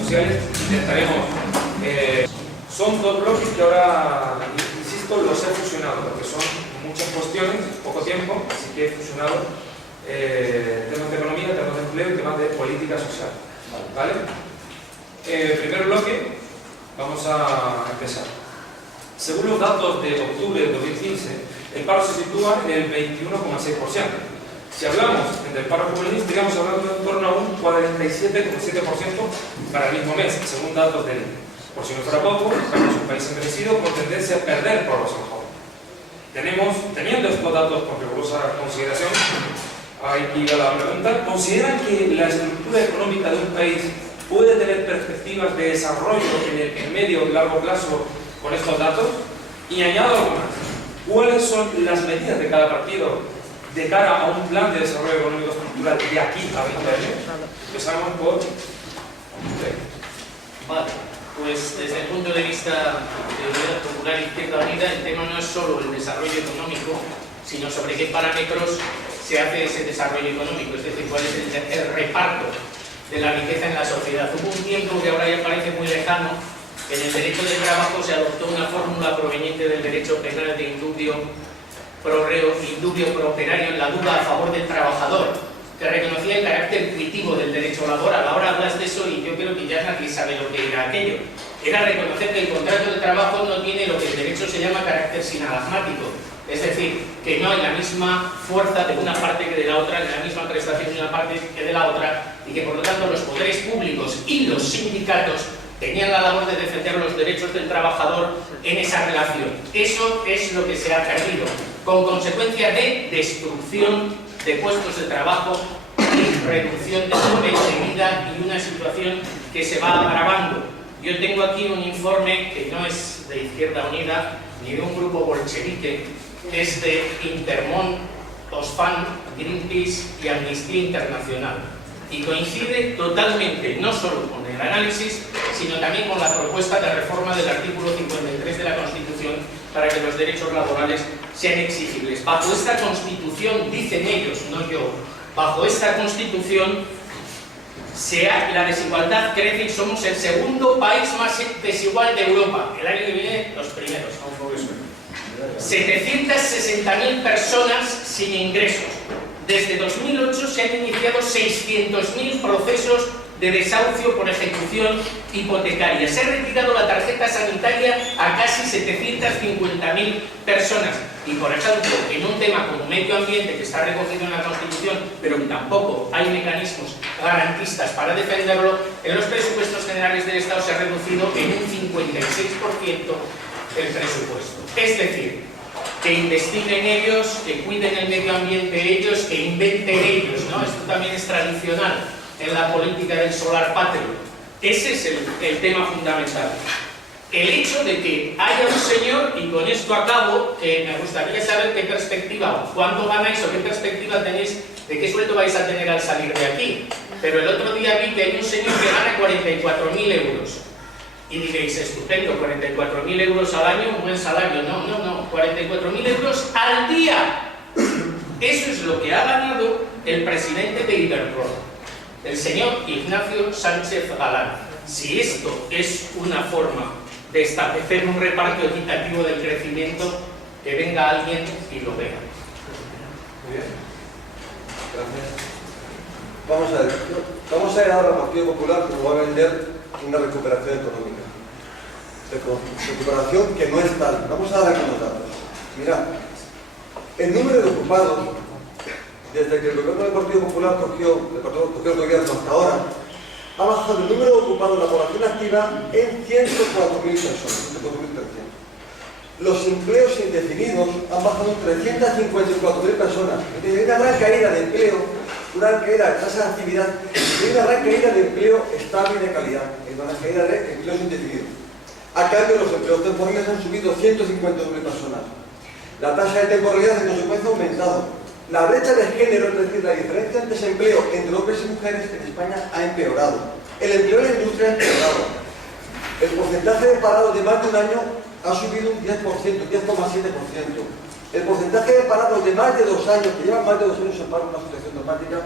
sociales. Intentaremos... son dos bloques que ahora, insisto, los he fusionado, porque son muchas cuestiones, poco tiempo, así que he fusionado temas de economía, temas de empleo y temas de política social. ¿Vale? Primer bloque, vamos a empezar. Según los datos de octubre de 2015, el paro se sitúa en el 21,6%. Si hablamos del paro juvenil, estaríamos hablando en torno a un 47,7% para el mismo mes, según datos del INE. Por si no fuera poco, España es un país envejecido con tendencia a perder población joven. Teniendo estos datos con rigurosa consideración, hay que ir a la pregunta: ¿consideran que la estructura económica de un país puede tener perspectivas de desarrollo en el medio y largo plazo con estos datos? Y añado algo más: ¿cuáles son las medidas de cada partido de cara a un plan de desarrollo económico estructural de aquí a 20 años? Empezamos por... Vale, pues desde el punto de vista de Unidad Popular y Izquierda Unida, el tema no es solo el desarrollo económico, sino sobre qué parámetros se hace ese desarrollo económico, es decir, cuál es el reparto de la riqueza en la sociedad. Hubo un tiempo que ahora ya parece muy lejano, que en el derecho del trabajo se adoptó una fórmula proveniente del derecho penal de indubio pro reo, indubio pro operario, en la duda a favor del trabajador, que reconocía el carácter punitivo del derecho laboral. Ahora hablas de eso y yo creo que ya nadie sabe lo que era aquello. Era reconocer que el contrato de trabajo no tiene lo que en derecho se llama carácter sinalagmático, es decir, que no hay la misma fuerza de una parte que de la otra, ni la misma prestación de una parte que de la otra, y que por lo tanto los poderes públicos y los sindicatos tenían la labor de defender los derechos del trabajador en esa relación. Eso es lo que se ha perdido, con consecuencia de destrucción de puestos de trabajo y reducción de nivel de vida y una situación que se va agravando. Yo tengo aquí un informe que no es de Izquierda Unida ni de un grupo bolchevique, es de Intermón, Oxfam, Greenpeace y Amnistía Internacional, y coincide totalmente no solo con el análisis, sino también con la propuesta de reforma del artículo 53 de la Constitución para que los derechos laborales sean exigibles. Bajo esta Constitución, dicen ellos, no yo, bajo esta Constitución la desigualdad crece y somos el segundo país más desigual de Europa. El año que viene, los primeros, a un poco eso. 760.000 personas sin ingresos. Desde 2008 se han iniciado 600.000 procesos de desahucio por ejecución hipotecaria. Se ha retirado la tarjeta sanitaria a casi 750.000 personas. Y, por ejemplo, en un tema como medio ambiente, que está recogido en la Constitución, pero que tampoco hay mecanismos garantistas para defenderlo, en los presupuestos generales del Estado se ha reducido en un 56% el presupuesto. Es decir, que investiguen ellos, que cuiden el medio ambiente ellos, que inventen ellos, ¿no? Esto también es tradicional en la política del solar patrio. Ese es el tema fundamental. El hecho de que haya un señor, y con esto acabo, que me gustaría saber qué perspectiva, cuánto ganáis o qué perspectiva tenéis de qué sueldo vais a tener al salir de aquí. Pero el otro día vi que hay un señor que gana 44.000 euros. Y diréis, estupendo, 44.000 euros al año, un buen salario. No, 44.000 euros al día. Eso es lo que ha ganado el presidente de Iberdrola, el señor Ignacio Sánchez Galán. Si esto es una forma de establecer un reparto equitativo del crecimiento, que venga alguien y lo vea. Muy bien. Gracias. Vamos a ver ahora al Partido Popular que nos va a vender una recuperación económica. Recuperación que no es tal. Vamos a dar algunos datos. Mirad, el número de ocupados, desde que el gobierno del Partido Popular cogió el gobierno hasta ahora, ha bajado el número de ocupados de la población activa en 104.000 personas, 104.300. Los empleos indefinidos han bajado en 354.000 personas. Hay una gran caída de empleo, una gran caída de tasa de actividad, y una gran caída de empleo estable y de calidad, hay una gran caída de empleos indefinidos. A cambio, los empleos temporales han subido 152.000 personas. La tasa de temporalidad, en consecuencia, ha aumentado. La brecha de género, es decir, la diferencia en desempleo entre hombres y mujeres en España ha empeorado. El empleo en la industria ha empeorado. El porcentaje de parados de más de un año ha subido un 10%, 10,7%. El porcentaje de parados de más de 2 años, que llevan más de 2 años en paro en una situación dramática,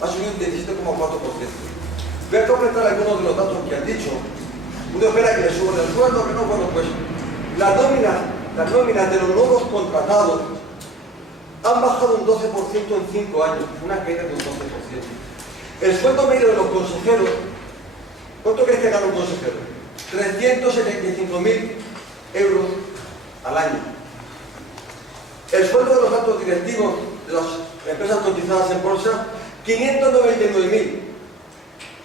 ha subido un 17,4%. Voy a completar algunos de los datos que han dicho. Uno espera que le suban el sueldo, que no, bueno, pues las nóminas de los nuevos contratados han bajado un 12% en 5 años, una caída de un 12%. El sueldo medio de los consejeros, ¿cuánto crees que gana un consejero? 375.000 euros al año. El sueldo de los altos directivos de las empresas cotizadas en bolsa, 599.000.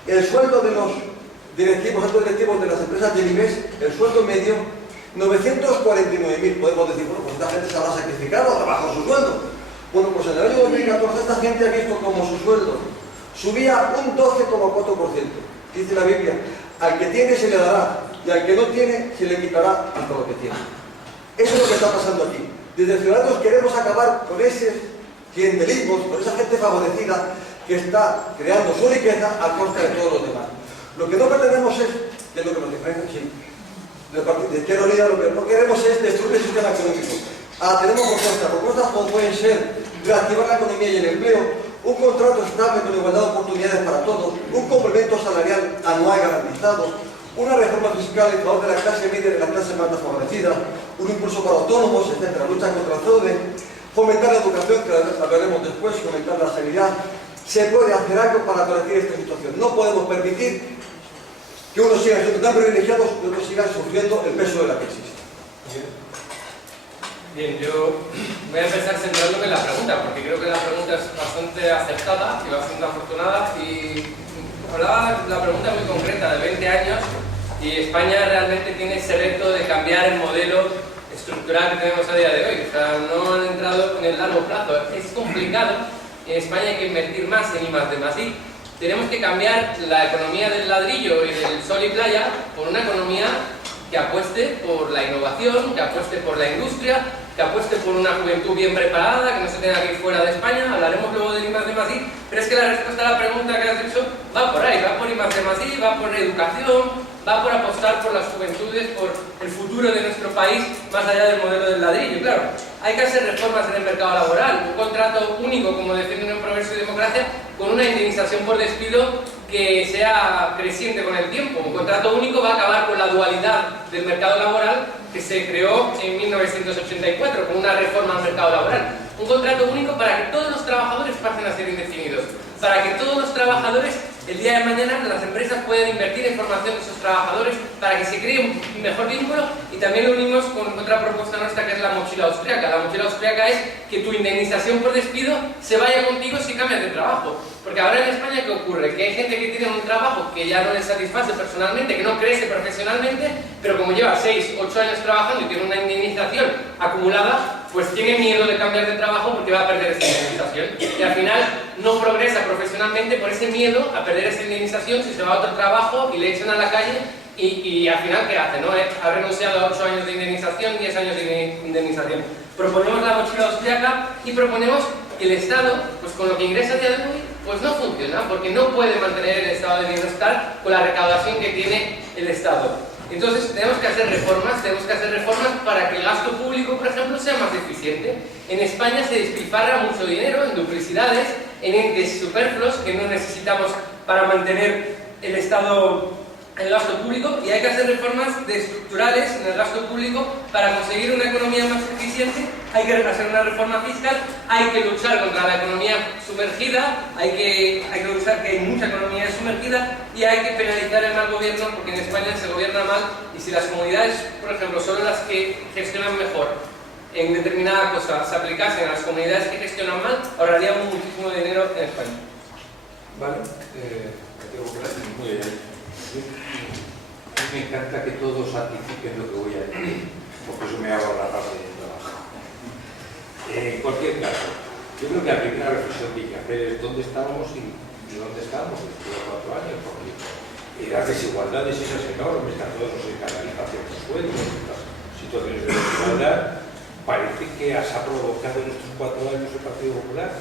El sueldo de los altos directivos de las empresas del IBEX, el sueldo medio, 949.000. Podemos decir, bueno, pues esta gente se habrá sacrificado, ha bajado su sueldo. Bueno, pues en el año 2014 esta gente ha visto como su sueldo subía un 12,4%. Dice la Biblia, al que tiene se le dará, y al que no tiene se le quitará hasta lo que tiene. Eso es lo que está pasando aquí. Desde Ciudadanos queremos acabar con ese clientelismo, con esa gente favorecida que está creando su riqueza a costa de todos los demás. Lo que no pretendemos es, que es lo que nos diferencia, sí, del partido de Izquierda Unida, lo que no queremos es destruir el sistema económico. Tenemos propuestas como pueden ser reactivar la economía y el empleo, un contrato estable con igualdad de oportunidades para todos, un complemento salarial anual garantizado, una reforma fiscal en favor de la clase media y de las clases más desfavorecidas, un impulso para autónomos, etc., lucha contra el fraude, fomentar la educación, que hablaremos después, fomentar la sanidad. Se puede hacer algo para corregir esta situación. No podemos permitir que unos sigan siendo tan privilegiados y otros sigan sufriendo el peso de la crisis. Bien, yo voy a empezar centrándome en la pregunta, porque creo que la pregunta es bastante acertada y bastante afortunada. Y hablaba la pregunta muy concreta, de 20 años, y España realmente tiene ese reto de cambiar el modelo estructural que tenemos a día de hoy. O sea, no han entrado en el largo plazo. Es complicado. En España hay que invertir más en I+D+I. Tenemos que cambiar la economía del ladrillo y del sol y playa por una economía que apueste por la innovación, que apueste por la industria, que apueste por una juventud bien preparada, que no se tenga que ir fuera de España. Hablaremos luego de I+D+I, pero es que la respuesta a la pregunta que has hecho va por ahí, va por I+D+I, va por educación, va por apostar por las juventudes, por el futuro de nuestro país, más allá del modelo del ladrillo. Claro, hay que hacer reformas en el mercado laboral, un contrato único, como defienden en Progreso y Democracia, con una indemnización por despido que sea creciente con el tiempo. Un contrato único va a acabar con la dualidad del mercado laboral que se creó en 1984 con una reforma al mercado laboral. Un contrato único para que todos los trabajadores pasen a ser indefinidos, para que todos los trabajadores el día de mañana las empresas puedan invertir en formación de sus trabajadores para que se cree un mejor vínculo. Y también lo unimos con otra propuesta nuestra, que es la mochila austríaca. La mochila austríaca es que tu indemnización por despido se vaya contigo si cambias de trabajo. Porque ahora en España, ¿qué ocurre? Que hay gente que tiene un trabajo que ya no les satisface personalmente, que no crece profesionalmente, pero como lleva 6, 8 años trabajando y tiene una indemnización acumulada, pues tiene miedo de cambiar de trabajo porque va a perder esa indemnización. Y al final no progresa profesionalmente por ese miedo a perder esa indemnización si se va a otro trabajo y le echan a la calle. Y al final, ¿qué hace? ¿No? Ha renunciado a 8 años de indemnización, 10 años de indemnización. Proponemos la mochila austríaca y proponemos que el Estado, pues con lo que ingresa a día de hoy, pues no funciona, porque no puede mantener el estado de bienestar con la recaudación que tiene el Estado. Entonces tenemos que hacer reformas para que el gasto público, por ejemplo, sea más eficiente. En España se despilfarra mucho dinero en duplicidades, en entes superfluos que no necesitamos para mantener el Estado, el gasto público, y hay que hacer reformas estructurales en el gasto público para conseguir una economía más eficiente. Hay que hacer una reforma fiscal, hay que luchar contra la economía sumergida, hay que luchar, que hay mucha economía sumergida, y hay que penalizar el mal gobierno, porque en España se gobierna mal, y si las comunidades, por ejemplo, son las que gestionan mejor en determinada cosa, se aplicasen a las comunidades que gestionan mal, ahorraríamos muchísimo dinero en España. ¿Vale? Muy bien. A mí me encanta que todos anticipen lo que voy a decir, porque eso me ahorra parte del trabajo. En cualquier caso, yo creo que la primera reflexión que hay que hacer es dónde estábamos y dónde estamos después de 4 años, porque las desigualdades esas enormes que a todos nos escandalizan ciertos sueldos, estas situaciones de desigualdad, parece que se ha provocado en estos 4 años el Partido Popular.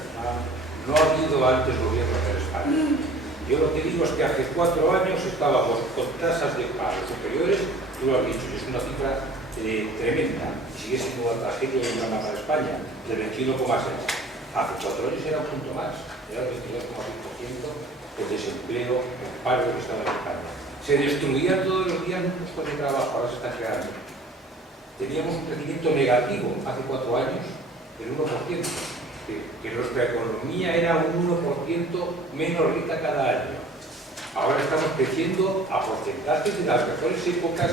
No ha habido antes gobierno en España. Yo lo que digo es que hace 4 años estábamos con tasas de paro superiores, tú lo has dicho, es una cifra tremenda, y sigue siendo una tragedia y un drama para España, del 21,6. Hace 4 años era un punto más, era el 22,6%, el desempleo, el paro que estaba en España. Se destruían todos los días los puestos de trabajo, ahora se están creando. Teníamos un crecimiento negativo hace 4 años del 1%, que nuestra economía era un 1% menos rica cada año. Ahora estamos creciendo a porcentajes de las mejores épocas,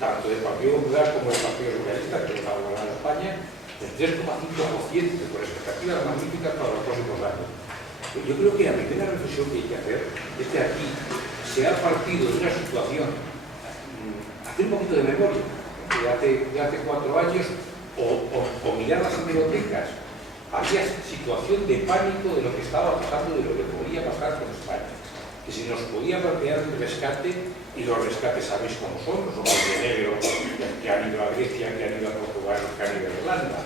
tanto del Partido Popular como del Partido Socialista, que va a gobernar España, del 3,5%, con expectativas magníficas para los próximos años. Yo creo que la primera reflexión que hay que hacer es que aquí se ha partido de una situación, hacer un poquito de memoria, de hace 4 años, o mirar las hemerotecas. Había situación de pánico de lo que estaba pasando, de lo que podía pasar con España. Que se nos podía plantear un rescate, y los rescates sabéis cómo son, los hombres de negro que han ido a Grecia, que han ido a Portugal, que han ido a Irlanda.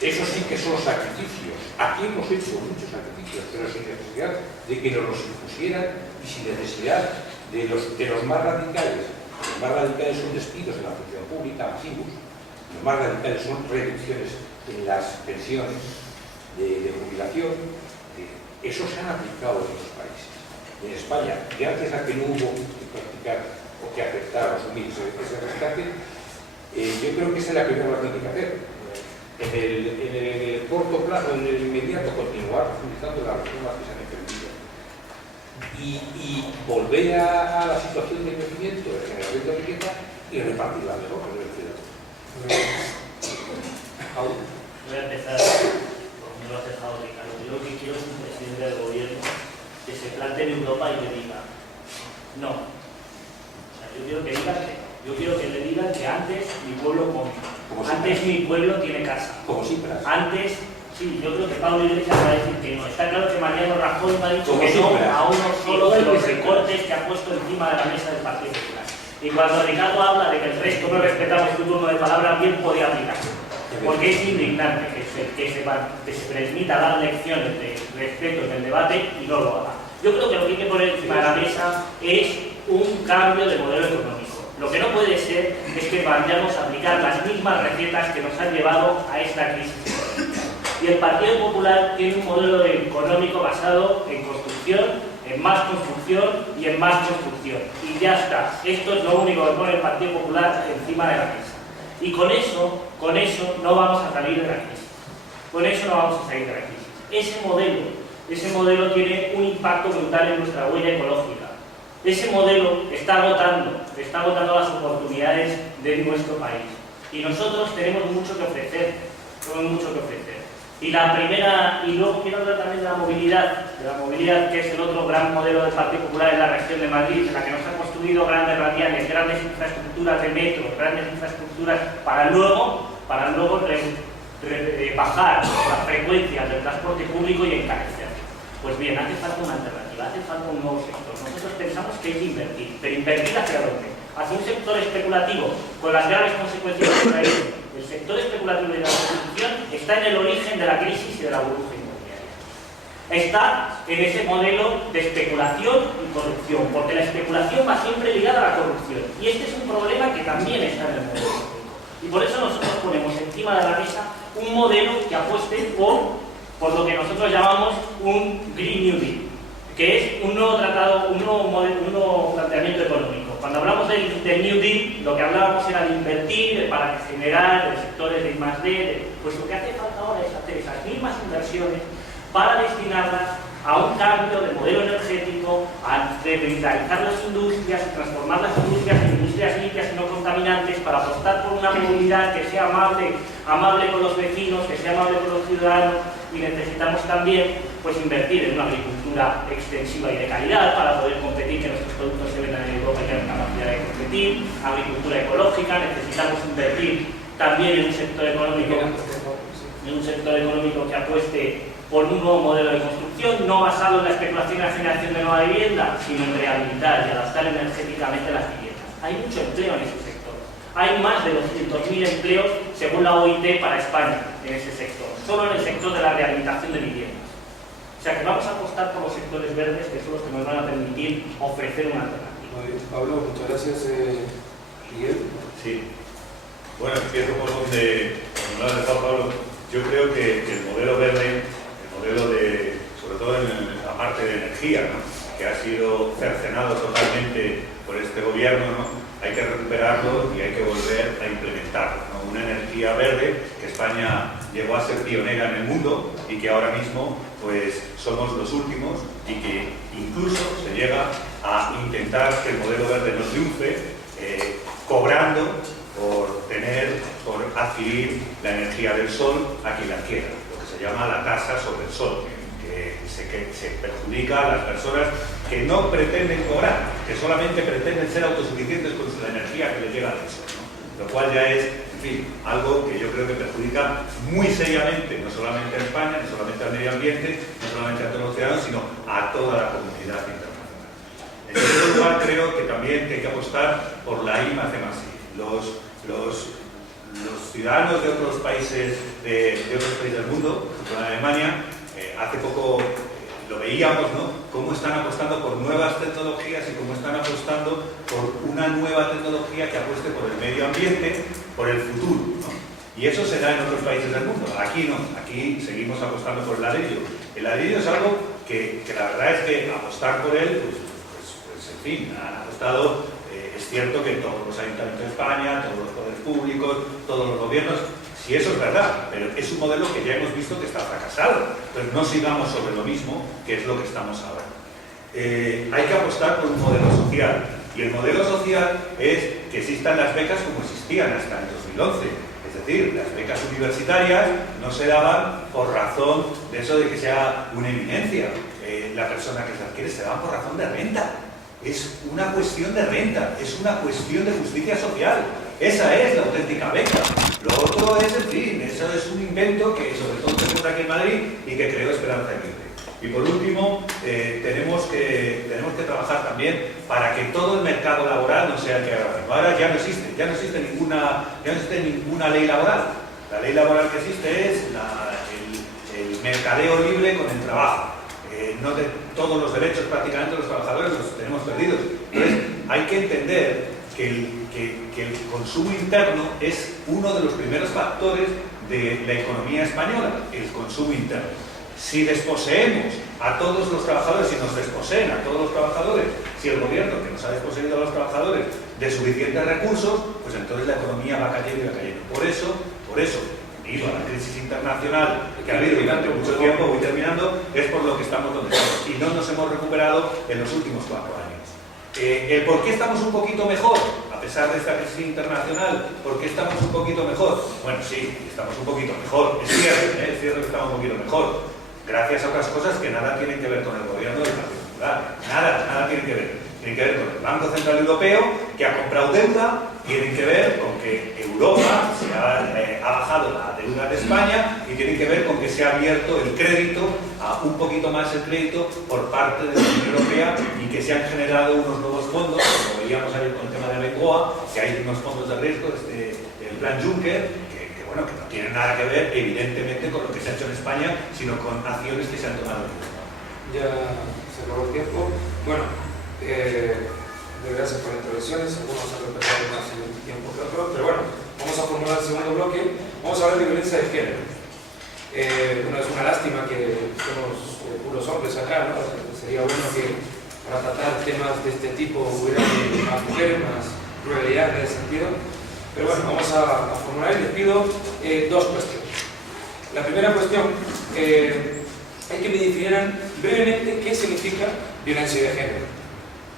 Eso sí que son sacrificios. Aquí hemos hecho muchos sacrificios, pero sin necesidad de que nos los impusieran y sin necesidad de los más radicales. Los más radicales son despidos en la función pública, masivos. Los más radicales son reducciones en las pensiones de jubilación. Eso se han aplicado en otros países. En España, gracias a que no hubo que practicar o que aceptar o asumir ese rescate, yo creo que esa es la primera razón que hay que hacer. En el corto plazo, en el inmediato, continuar profundizando las reformas que se han emprendido y volver a la situación de crecimiento, de generación de riqueza y repartirla mejor con el ciudadano. Voy a empezar por donde lo has dejado, Ricardo. Yo lo que quiero es un presidente del gobierno que se plante en Europa y que diga no. O sea, yo quiero que digan que no. Yo quiero que le digan que antes mi pueblo come. Antes mi pueblo tiene casa. Como siempre. Antes, sí, yo creo que Pablo Iglesias va a decir que no. Está claro que Mariano Rajoy me ha dicho que no a uno solo de los recortes que ha puesto encima de la mesa del Partido Popular. Y cuando Ricardo habla de que el resto no respetamos su turno de palabra, bien podría aplicarse. Porque es indignante que se permita dar lecciones de respeto en el debate y no lo haga. Yo creo que lo que hay que poner encima de la mesa es un cambio de modelo económico. Lo que no puede ser es que vayamos a aplicar las mismas recetas que nos han llevado a esta crisis económica. Y el Partido Popular tiene un modelo económico basado en construcción, en más construcción y en más construcción. Y ya está. Esto es lo único que pone el Partido Popular encima de la mesa. Y con eso no vamos a salir de la crisis. Con eso no vamos a salir de la crisis. Ese modelo tiene un impacto brutal en nuestra huella ecológica. Ese modelo está agotando las oportunidades de nuestro país. Y nosotros tenemos mucho que ofrecer. Y luego quiero hablar también de la movilidad, que es el otro gran modelo del Partido Popular en la región de Madrid, en la que nos han construido grandes radiales, grandes infraestructuras de metro, grandes infraestructuras para luego bajar las frecuencias del transporte público y encarecer. Pues bien, hace falta una alternativa, hace falta un nuevo sector. Nosotros pensamos que hay que invertir, pero ¿invertir hacia dónde? Hacia un sector especulativo, con las graves consecuencias que trae. El sector especulativo de la construcción está en el origen de la crisis y de la burbuja inmobiliaria. Está en ese modelo de especulación y corrupción, porque la especulación va siempre ligada a la corrupción. Y este es un problema que también está en el modelo económico. Y por eso nosotros ponemos encima de la mesa un modelo que apueste por lo que nosotros llamamos un Green New Deal, que es un nuevo tratado, un nuevo planteamiento económico. Cuando hablamos del New Deal, lo que hablábamos era de invertir para generar de sectores de I+D, pues lo que hace falta ahora es hacer esas mismas inversiones para destinarlas a un cambio de modelo energético, a revitalizar las industrias, transformar las industrias en industrias limpias y no contaminantes, para apostar por una movilidad que sea amable con los vecinos, que sea amable con los ciudadanos. Y necesitamos también pues invertir en una agricultura extensiva y de calidad para poder competir, que nuestros productos se vendan en Europa y tengan capacidad de competir, agricultura ecológica. Necesitamos invertir también en un sector económico que apueste por un nuevo modelo de construcción, no basado en la especulación y la generación de nueva vivienda, sino en rehabilitar y adaptar energéticamente las viviendas. Hay mucho empleo en ese sector. Hay más de 200.000 empleos, según la OIT, para España en ese sector, solo en el sector de la rehabilitación de viviendas. O sea que vamos a apostar por los sectores verdes, que son los que nos van a permitir ofrecer una alternativa. Pablo, muchas gracias. Miguel. Sí. Bueno, empiezo por donde lo has dejado, Pablo. Yo creo que el modelo verde, el modelo de, sobre todo en la aparte de energía, ¿no?, que ha sido cercenado totalmente por este gobierno, ¿no?, hay que recuperarlo y hay que volver a implementarlo, ¿no? Una energía verde que España llegó a ser pionera en el mundo y que ahora mismo pues somos los últimos, y que incluso se llega a intentar que el modelo verde no triunfe, cobrando por adquirir la energía del sol a quien la adquiera, lo que se llama la tasa sobre el sol, que se perjudica a las personas que no pretenden cobrar, que solamente pretenden ser autosuficientes con la energía que les llega del sol, ¿no? Lo cual ya es, en fin, algo que yo creo que perjudica muy seriamente, no solamente a España, no solamente al medio ambiente, no solamente a todos los ciudadanos, sino a toda la comunidad internacional. En segundo lugar, creo que también hay que apostar por la I+D+I. Los ciudadanos de otros países del mundo, como Alemania, hace poco lo veíamos, ¿no?, cómo están apostando por nuevas tecnologías y cómo están apostando por una nueva tecnología que apueste por el medio ambiente, por el futuro, ¿no? Y eso se da en otros países del mundo. Aquí no, aquí seguimos apostando por el ladrillo. El ladrillo es algo que la verdad es que apostar por él, pues en fin, han apostado. Es cierto que todos los ayuntamientos de España, todos los poderes públicos, todos los gobiernos, sí, eso es verdad, pero es un modelo que ya hemos visto que está fracasado. Entonces no sigamos sobre lo mismo, que es lo que estamos ahora. Hay que apostar por un modelo social, y el modelo social es que existan las becas como existían hasta el 2011. Es decir, las becas universitarias no se daban por razón de eso de que sea una eminencia. La persona que se adquiere se da por razón de renta. Es una cuestión de renta, es una cuestión de justicia social. Esa es la auténtica beca. Lo otro es, en fin, eso es un invento que sobre todo tenemos aquí en Madrid y que creó Esperanza Aguirre. Y por último, tenemos que trabajar también para que todo el mercado laboral no sea el que ahora ya no existe ninguna ley laboral. La ley laboral que existe es el mercadeo libre con el trabajo. No de todos los derechos prácticamente los trabajadores los tenemos perdidos. Entonces hay que entender que el consumo interno es uno de los primeros factores de la economía española, el consumo interno. Si desposeemos a todos los trabajadores, si nos desposeen a todos los trabajadores, si el gobierno que nos ha desposeído a los trabajadores de suficientes recursos, pues entonces la economía va cayendo y va cayendo. Por eso, debido a la crisis internacional que ha habido durante mucho tiempo, voy terminando, es por lo que estamos donde estamos y no nos hemos recuperado en los últimos 4 años. ¿El por qué estamos un poquito mejor? A pesar de esta crisis internacional, ¿por qué estamos un poquito mejor? Bueno, sí, estamos un poquito mejor, es cierto que estamos un poquito mejor, gracias a otras cosas que nada tienen que ver con el gobierno del Partido Popular, nada tienen que ver. Tienen que ver con el Banco Central Europeo, que ha comprado deuda, tienen que ver con que Europa ha bajado la deuda de España, y tienen que ver con que se ha abierto el crédito, un poquito más el crédito por parte de la Unión Europea, y que se han generado unos nuevos fondos, como veíamos ayer con el tema de Bengoa, que hay unos fondos de riesgo, el plan Juncker, que no tienen nada que ver, evidentemente, con lo que se ha hecho en España, sino con acciones que se han tomado en Europa. Ya se acabó el tiempo. Bueno, gracias por las intervenciones, algunos han respetado más el tiempo que otros, pero bueno, vamos a formular el segundo bloque. Vamos a hablar de violencia de género. Bueno, es una lástima que somos puros hombres acá, ¿no? Sería bueno que para tratar temas de este tipo hubiera más mujeres, más pluralidad en ese sentido. Pero bueno, vamos a formular y les pido 2 cuestiones. La primera cuestión, hay que me definieran brevemente qué significa violencia de género.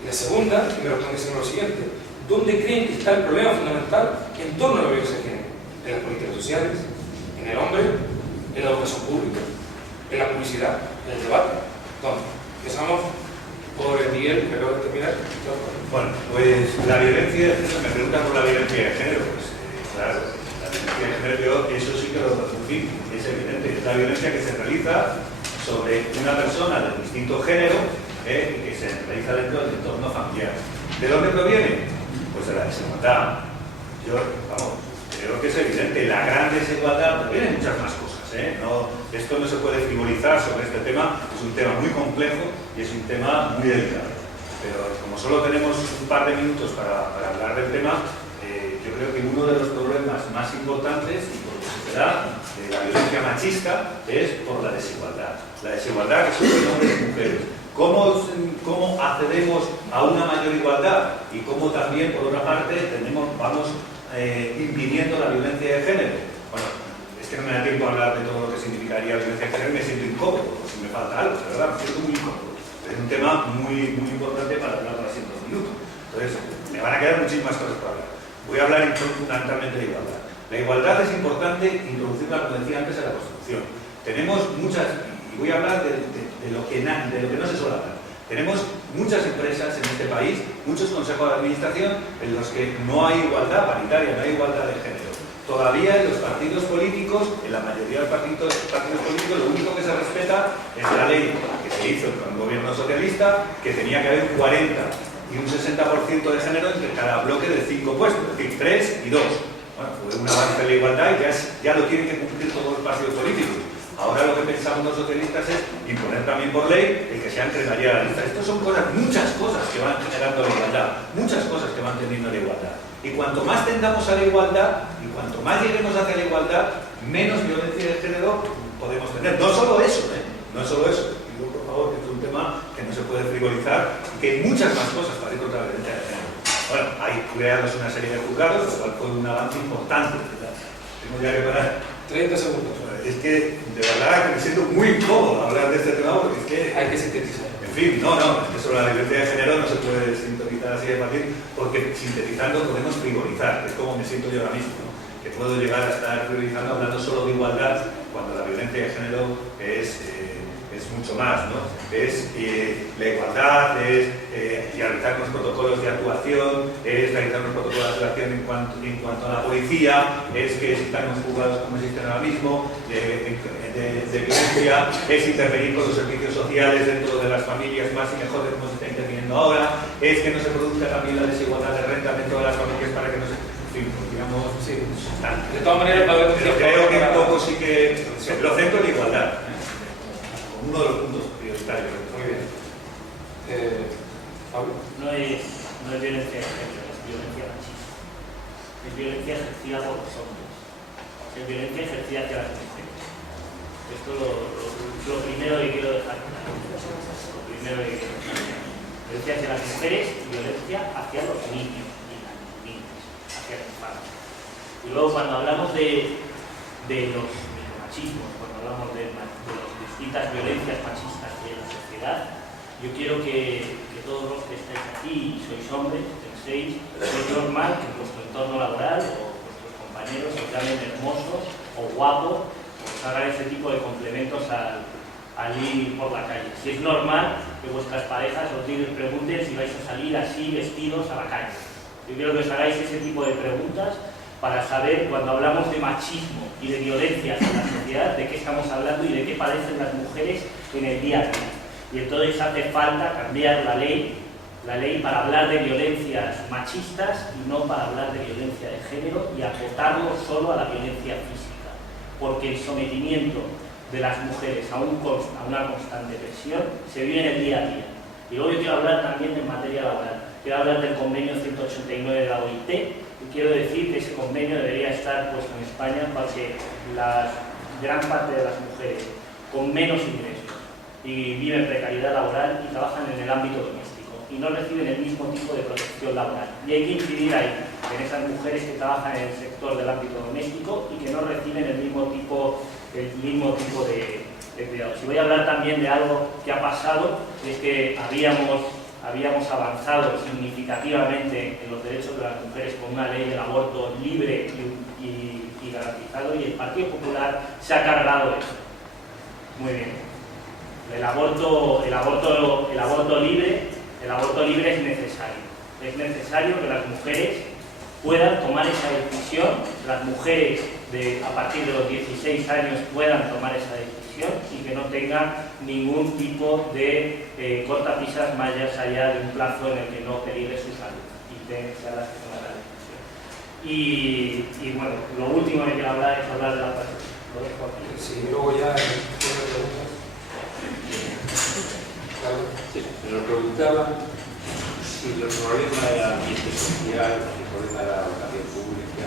Y la segunda, que me respondiesen lo siguiente: ¿dónde creen que está el problema fundamental en torno a la violencia de género? ¿En las políticas sociales? ¿En el hombre? ¿En la educación pública? ¿En la publicidad? ¿En el debate? ¿Dónde? Empezamos por Miguel, que acabo de terminar. Bueno, pues la violencia, me preguntan por la violencia de género, pues claro, la violencia de género, yo eso sí que lo en es evidente, es la violencia que se realiza sobre una persona del distinto género, y que se realiza dentro del entorno familiar. ¿De dónde proviene? Pues de la desigualdad. Yo, creo que es evidente, la gran desigualdad, proviene de muchas más cosas, esto no se puede frivolizar sobre este tema, es un tema muy complejo y es un tema muy delicado. Pero como solo tenemos un par de minutos para hablar del tema, yo creo que uno de los problemas más importantes, y por lo que se ¿verdad?, de la violencia machista es por la desigualdad. La desigualdad que sufren hombres y mujeres. ¿Cómo accedemos a una mayor igualdad? Y cómo también, por otra parte, vamos impidiendo la violencia de género. Bueno, es que no me da tiempo a hablar de todo lo que significaría violencia de género y me siento incómodo, si me falta algo, de verdad, me siento muy incómodo. Es un tema muy, muy importante para hablar así en 2 minutos. Entonces, me van a quedar muchísimas cosas para hablar. Voy a hablar fundamentalmente de igualdad. La igualdad es importante introducirla, como decía antes, en la Constitución. Tenemos muchas, y voy a hablar de lo que no se suele hablar. Tenemos muchas empresas en este país, muchos consejos de administración en los que no hay igualdad paritaria, no hay igualdad de género. Todavía en los partidos políticos, en la mayoría de partidos políticos, lo único que se respeta es la ley que se hizo con el gobierno socialista, que tenía que haber un 40 y un 60% de género entre cada bloque de 5 puestos, es decir, 3 y 2. Bueno, fue un avance de la igualdad y ya lo tienen que cumplir todos los partidos políticos. Ahora lo que pensamos los socialistas es imponer también por ley el que sea entre María la lista. Estas son cosas, muchas cosas que van generando la igualdad, muchas cosas que van teniendo la igualdad. Y cuanto más tendamos a la igualdad y cuanto más lleguemos hacia la igualdad, menos violencia de género podemos tener. No solo eso, no solo eso. Digo, por favor, que es un tema que no se puede frivolizar y que hay muchas más cosas para ir contra la violencia de género. Bueno, hay creados una serie de juzgados, lo cual fue un avance importante. Tengo ya que parar. 30 segundos. Es que, de verdad, que me siento muy incómodo hablar de este tema porque es que... Hay que sintetizar. En fin, es que sobre la violencia de género no se puede sintetizar así de fácil porque sintetizando podemos frivolizar, que es como me siento yo ahora mismo, ¿no? Que puedo llegar a estar frivolizando hablando solo de igualdad cuando la violencia de género es mucho más, ¿no? Es la igualdad, es realizar unos protocolos de actuación, es realizar unos protocolos de actuación en cuanto a la policía, es que existan los juzgados como existen ahora mismo, de violencia, es intervenir con los servicios sociales dentro de las familias más y mejor de cómo se está interviniendo ahora, es que no se produzca también la desigualdad de renta dentro de las familias para que no se... En fin, digamos, sí, de todas maneras, creo que un poco sí que lo centro en la igualdad. Uno de los puntos prioritarios. Muy bien. Pablo. No es violencia de género, es violencia machista. Es violencia ejercida por los hombres. Es violencia ejercida hacia las mujeres. Esto lo primero que quiero dejar claro. Violencia hacia las mujeres y violencia hacia los niños y las niñas, hacia los padres. Y luego cuando hablamos de los micromachismos, cuando hablamos de las distintas violencias machistas de la sociedad, yo quiero que todos los que estáis aquí y sois hombres, penséis que es normal que en vuestro entorno laboral o vuestros compañeros os llamen hermosos o guapos, os hagan ese tipo de complementos al ir por la calle. Si es normal que vuestras parejas os pregunten si vais a salir así vestidos a la calle. Yo quiero que os hagáis ese tipo de preguntas para saber, cuando hablamos de machismo y de violencias en la sociedad, de qué estamos hablando y de qué padecen las mujeres en el día a día. Y entonces hace falta cambiar la ley para hablar de violencias machistas y no para hablar de violencia de género y acotarlo solo a la violencia física. Porque el sometimiento de las mujeres a una constante presión se vive en el día a día. Y luego yo quiero hablar también de materia laboral. Quiero hablar del convenio 189 de la OIT y quiero decir que ese convenio debería estar puesto en España para que la gran parte de las mujeres con menos ingresos y viven precariedad laboral y trabajan en el ámbito doméstico y no reciben el mismo tipo de protección laboral. Y hay que incidir ahí, en esas mujeres que trabajan en el sector del ámbito doméstico y que no reciben el mismo tipo de cuidados. Y voy a hablar también de algo que ha pasado, es que habíamos avanzado significativamente en los derechos de las mujeres con una ley del aborto libre y garantizado, y el Partido Popular se ha cargado eso. Muy bien. El aborto libre es necesario. Es necesario que las mujeres puedan tomar esa decisión, las mujeres a partir de los 16 años puedan tomar esa decisión y que no tengan ningún tipo de cortapisas más allá de un plazo en el que no peligre su salud y sean las que toman la decisión. Y bueno, lo último que quiero hablar es hablar de la paz. Sí, luego ya tiene preguntas. Sí, me lo preguntaba si el problema del ambiente social, el problema de la educación pública,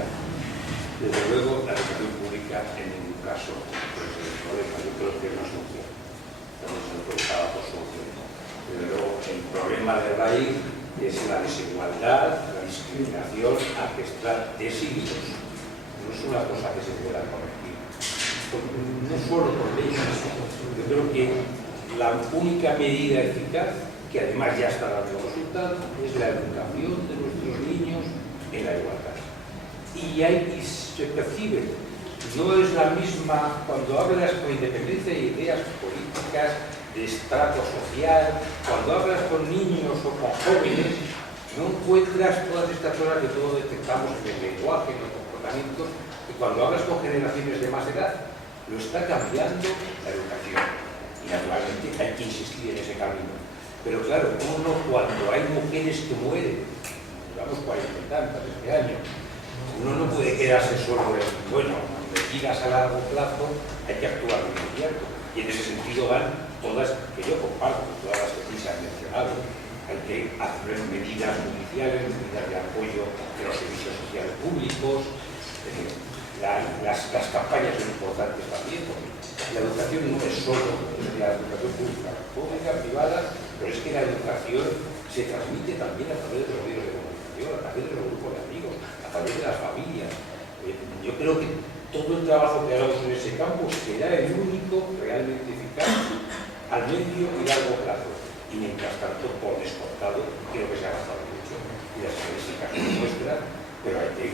Desde luego, la educación pública en ningún caso pues, es el problema. Yo creo que es una solución. Estamos preocupados por soluciones. Desde luego, el problema de raíz es la desigualdad, la discriminación a que está de siglos. No es una cosa que se pueda corregir. No solo por leyes. Yo creo que la única medida eficaz, que además ya está dando resultados, es la educación de nuestros niños en la igualdad. Y se percibe, no es la misma cuando hablas con independencia de ideas políticas, de estrato social, cuando hablas con niños o con jóvenes, no encuentras todas estas cosas que todos detectamos en el lenguaje, en los comportamientos, y cuando hablas con generaciones de más edad, lo está cambiando la educación. Y naturalmente hay que insistir en ese camino. Pero claro, uno cuando hay mujeres que mueren, llevamos 40 y tantas este año, uno no puede quedarse solo en, bueno, medidas a largo plazo, hay que actuar de inmediato. Y en ese sentido van todas, que yo comparto, todas las que aquí se han mencionado. Hay que hacer medidas judiciales, medidas de apoyo de los servicios sociales públicos. Las campañas son importantes también, porque la educación no es solo la educación pública, privada, pero es que la educación se transmite también a través de los medios de comunicación, a través de los grupos de amigos, a través de las familias. Yo creo que todo el trabajo que hagamos en ese campo será el único realmente eficaz al medio y largo plazo. Y mientras tanto, por descontado, creo que se ha avanzado mucho y las estadísticas lo muestran, pero hay que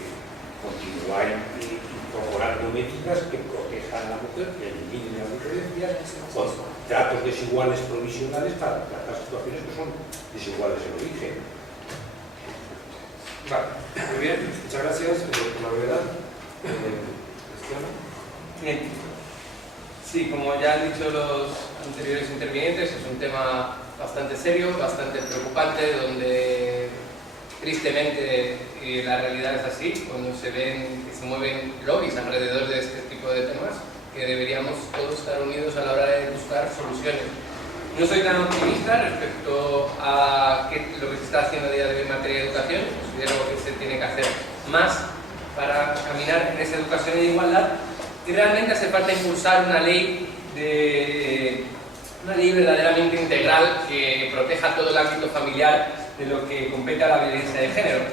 continuar incorporando medidas que protejan a la mujer, que eliminen las diferencias, con tratos desiguales provisionales para tratar situaciones que son desiguales en origen. Vale, muy bien, muchas gracias por la brevedad. Bien. Sí, como ya han dicho los anteriores intervinientes, es un tema bastante serio, bastante preocupante, donde tristemente la realidad es así, cuando se ven que se mueven lobbies alrededor de este tipo de temas, que deberíamos todos estar unidos a la hora de buscar soluciones. No soy tan optimista respecto a lo que se está haciendo a día de hoy en materia de educación. Considero que se tiene que hacer más para caminar en esa educación de igualdad, y realmente hace falta impulsar una ley verdaderamente integral que proteja todo el ámbito familiar de lo que compete a la violencia de género.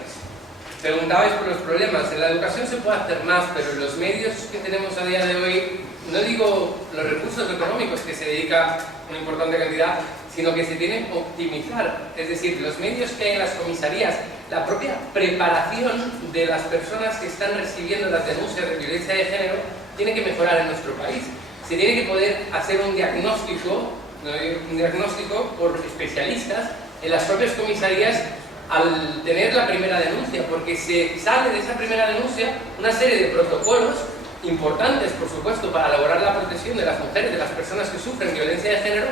Preguntabais por los problemas. En la educación se puede hacer más, pero los medios que tenemos a día de hoy, no digo los recursos económicos que se dedica una importante cantidad, sino que se tienen que optimizar. Es decir, los medios que hay en las comisarías, la propia preparación de las personas que están recibiendo las denuncias de violencia de género, tiene que mejorar en nuestro país. Se tiene que poder hacer un diagnóstico por especialistas en las propias comisarías al tener la primera denuncia, porque se sale de esa primera denuncia una serie de protocolos importantes, por supuesto, para lograr la protección de las mujeres, de las personas que sufren violencia de género,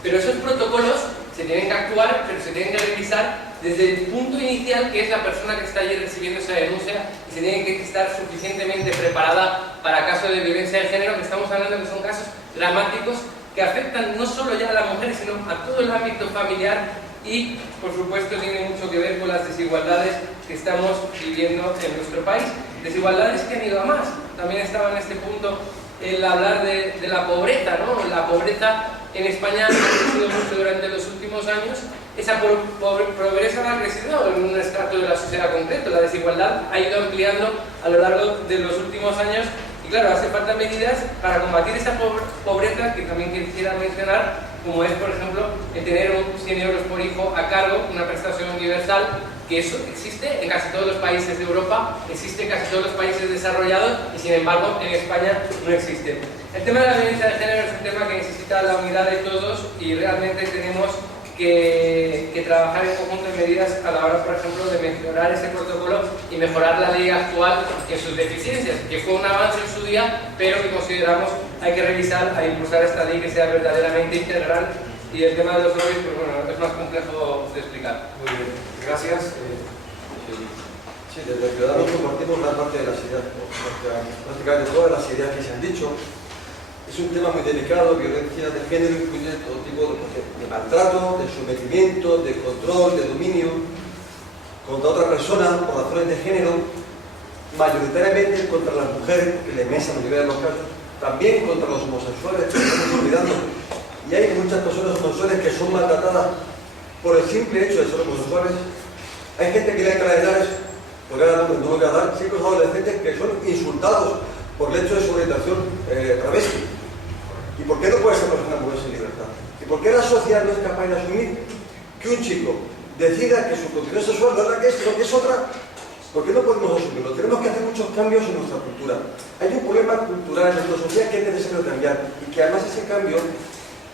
pero esos protocolos se tienen que actuar, pero se tienen que revisar desde el punto inicial, que es la persona que está allí recibiendo esa denuncia, y se tiene que estar suficientemente preparada para casos de violencia de género, que estamos hablando que son casos dramáticos que afectan no solo ya a la mujer, sino a todo el ámbito familiar, y por supuesto tiene mucho que ver con las desigualdades que estamos viviendo en nuestro país. Desigualdades que han ido a más. También estaba en este punto el hablar de la pobreza, ¿no? La pobreza en España ha crecido mucho durante los últimos años. Esa pobreza no ha crecido en un estrato de la sociedad concreto. La desigualdad ha ido ampliando a lo largo de los últimos años. Y claro, hace falta medidas para combatir esa pobreza, que también quisiera mencionar, como es, por ejemplo, el tener 100 euros por hijo a cargo, una prestación universal, que eso existe en casi todos los países de Europa, existe en casi todos los países desarrollados, y sin embargo en España no existe. El tema de la violencia de género es un tema que necesita la unidad de todos, y realmente tenemos que trabajar en conjunto en medidas a la hora, por ejemplo, de mejorar ese protocolo y mejorar la ley actual en sus deficiencias, que fue un avance en su día, pero que consideramos hay que revisar, a impulsar esta ley que sea verdaderamente integral. Y el tema de los lobbies, pues bueno, es más complejo de explicar. Muy bien, gracias. Sí, desde Ciudadanos compartimos una parte de las ideas, prácticamente todas las ideas que se han dicho. Es un tema muy delicado. Violencia de género incluye todo tipo de maltrato, de sometimiento, de control, de dominio contra otra persona por razones de género. mayoritariamente contra las mujeres, en la inmensa mayoría de los casos, también contra los homosexuales, que estamos olvidando. Y hay muchas personas homosexuales que son maltratadas por el simple hecho de ser homosexuales. Hay gente que le da claridades, porque ahora no voy a dar, chicos adolescentes que son insultados por el hecho de su orientación travesti. ¿Y por qué no puede esa persona moverse en libertad? ¿Y por qué la sociedad no es capaz de asumir que un chico decida que su condición sexual no es la que es, sino que es otra? ¿Por qué no podemos asumirlo? Tenemos que hacer muchos cambios en nuestra cultura. Hay un problema cultural en nuestra sociedad que es necesario cambiar y que además ese cambio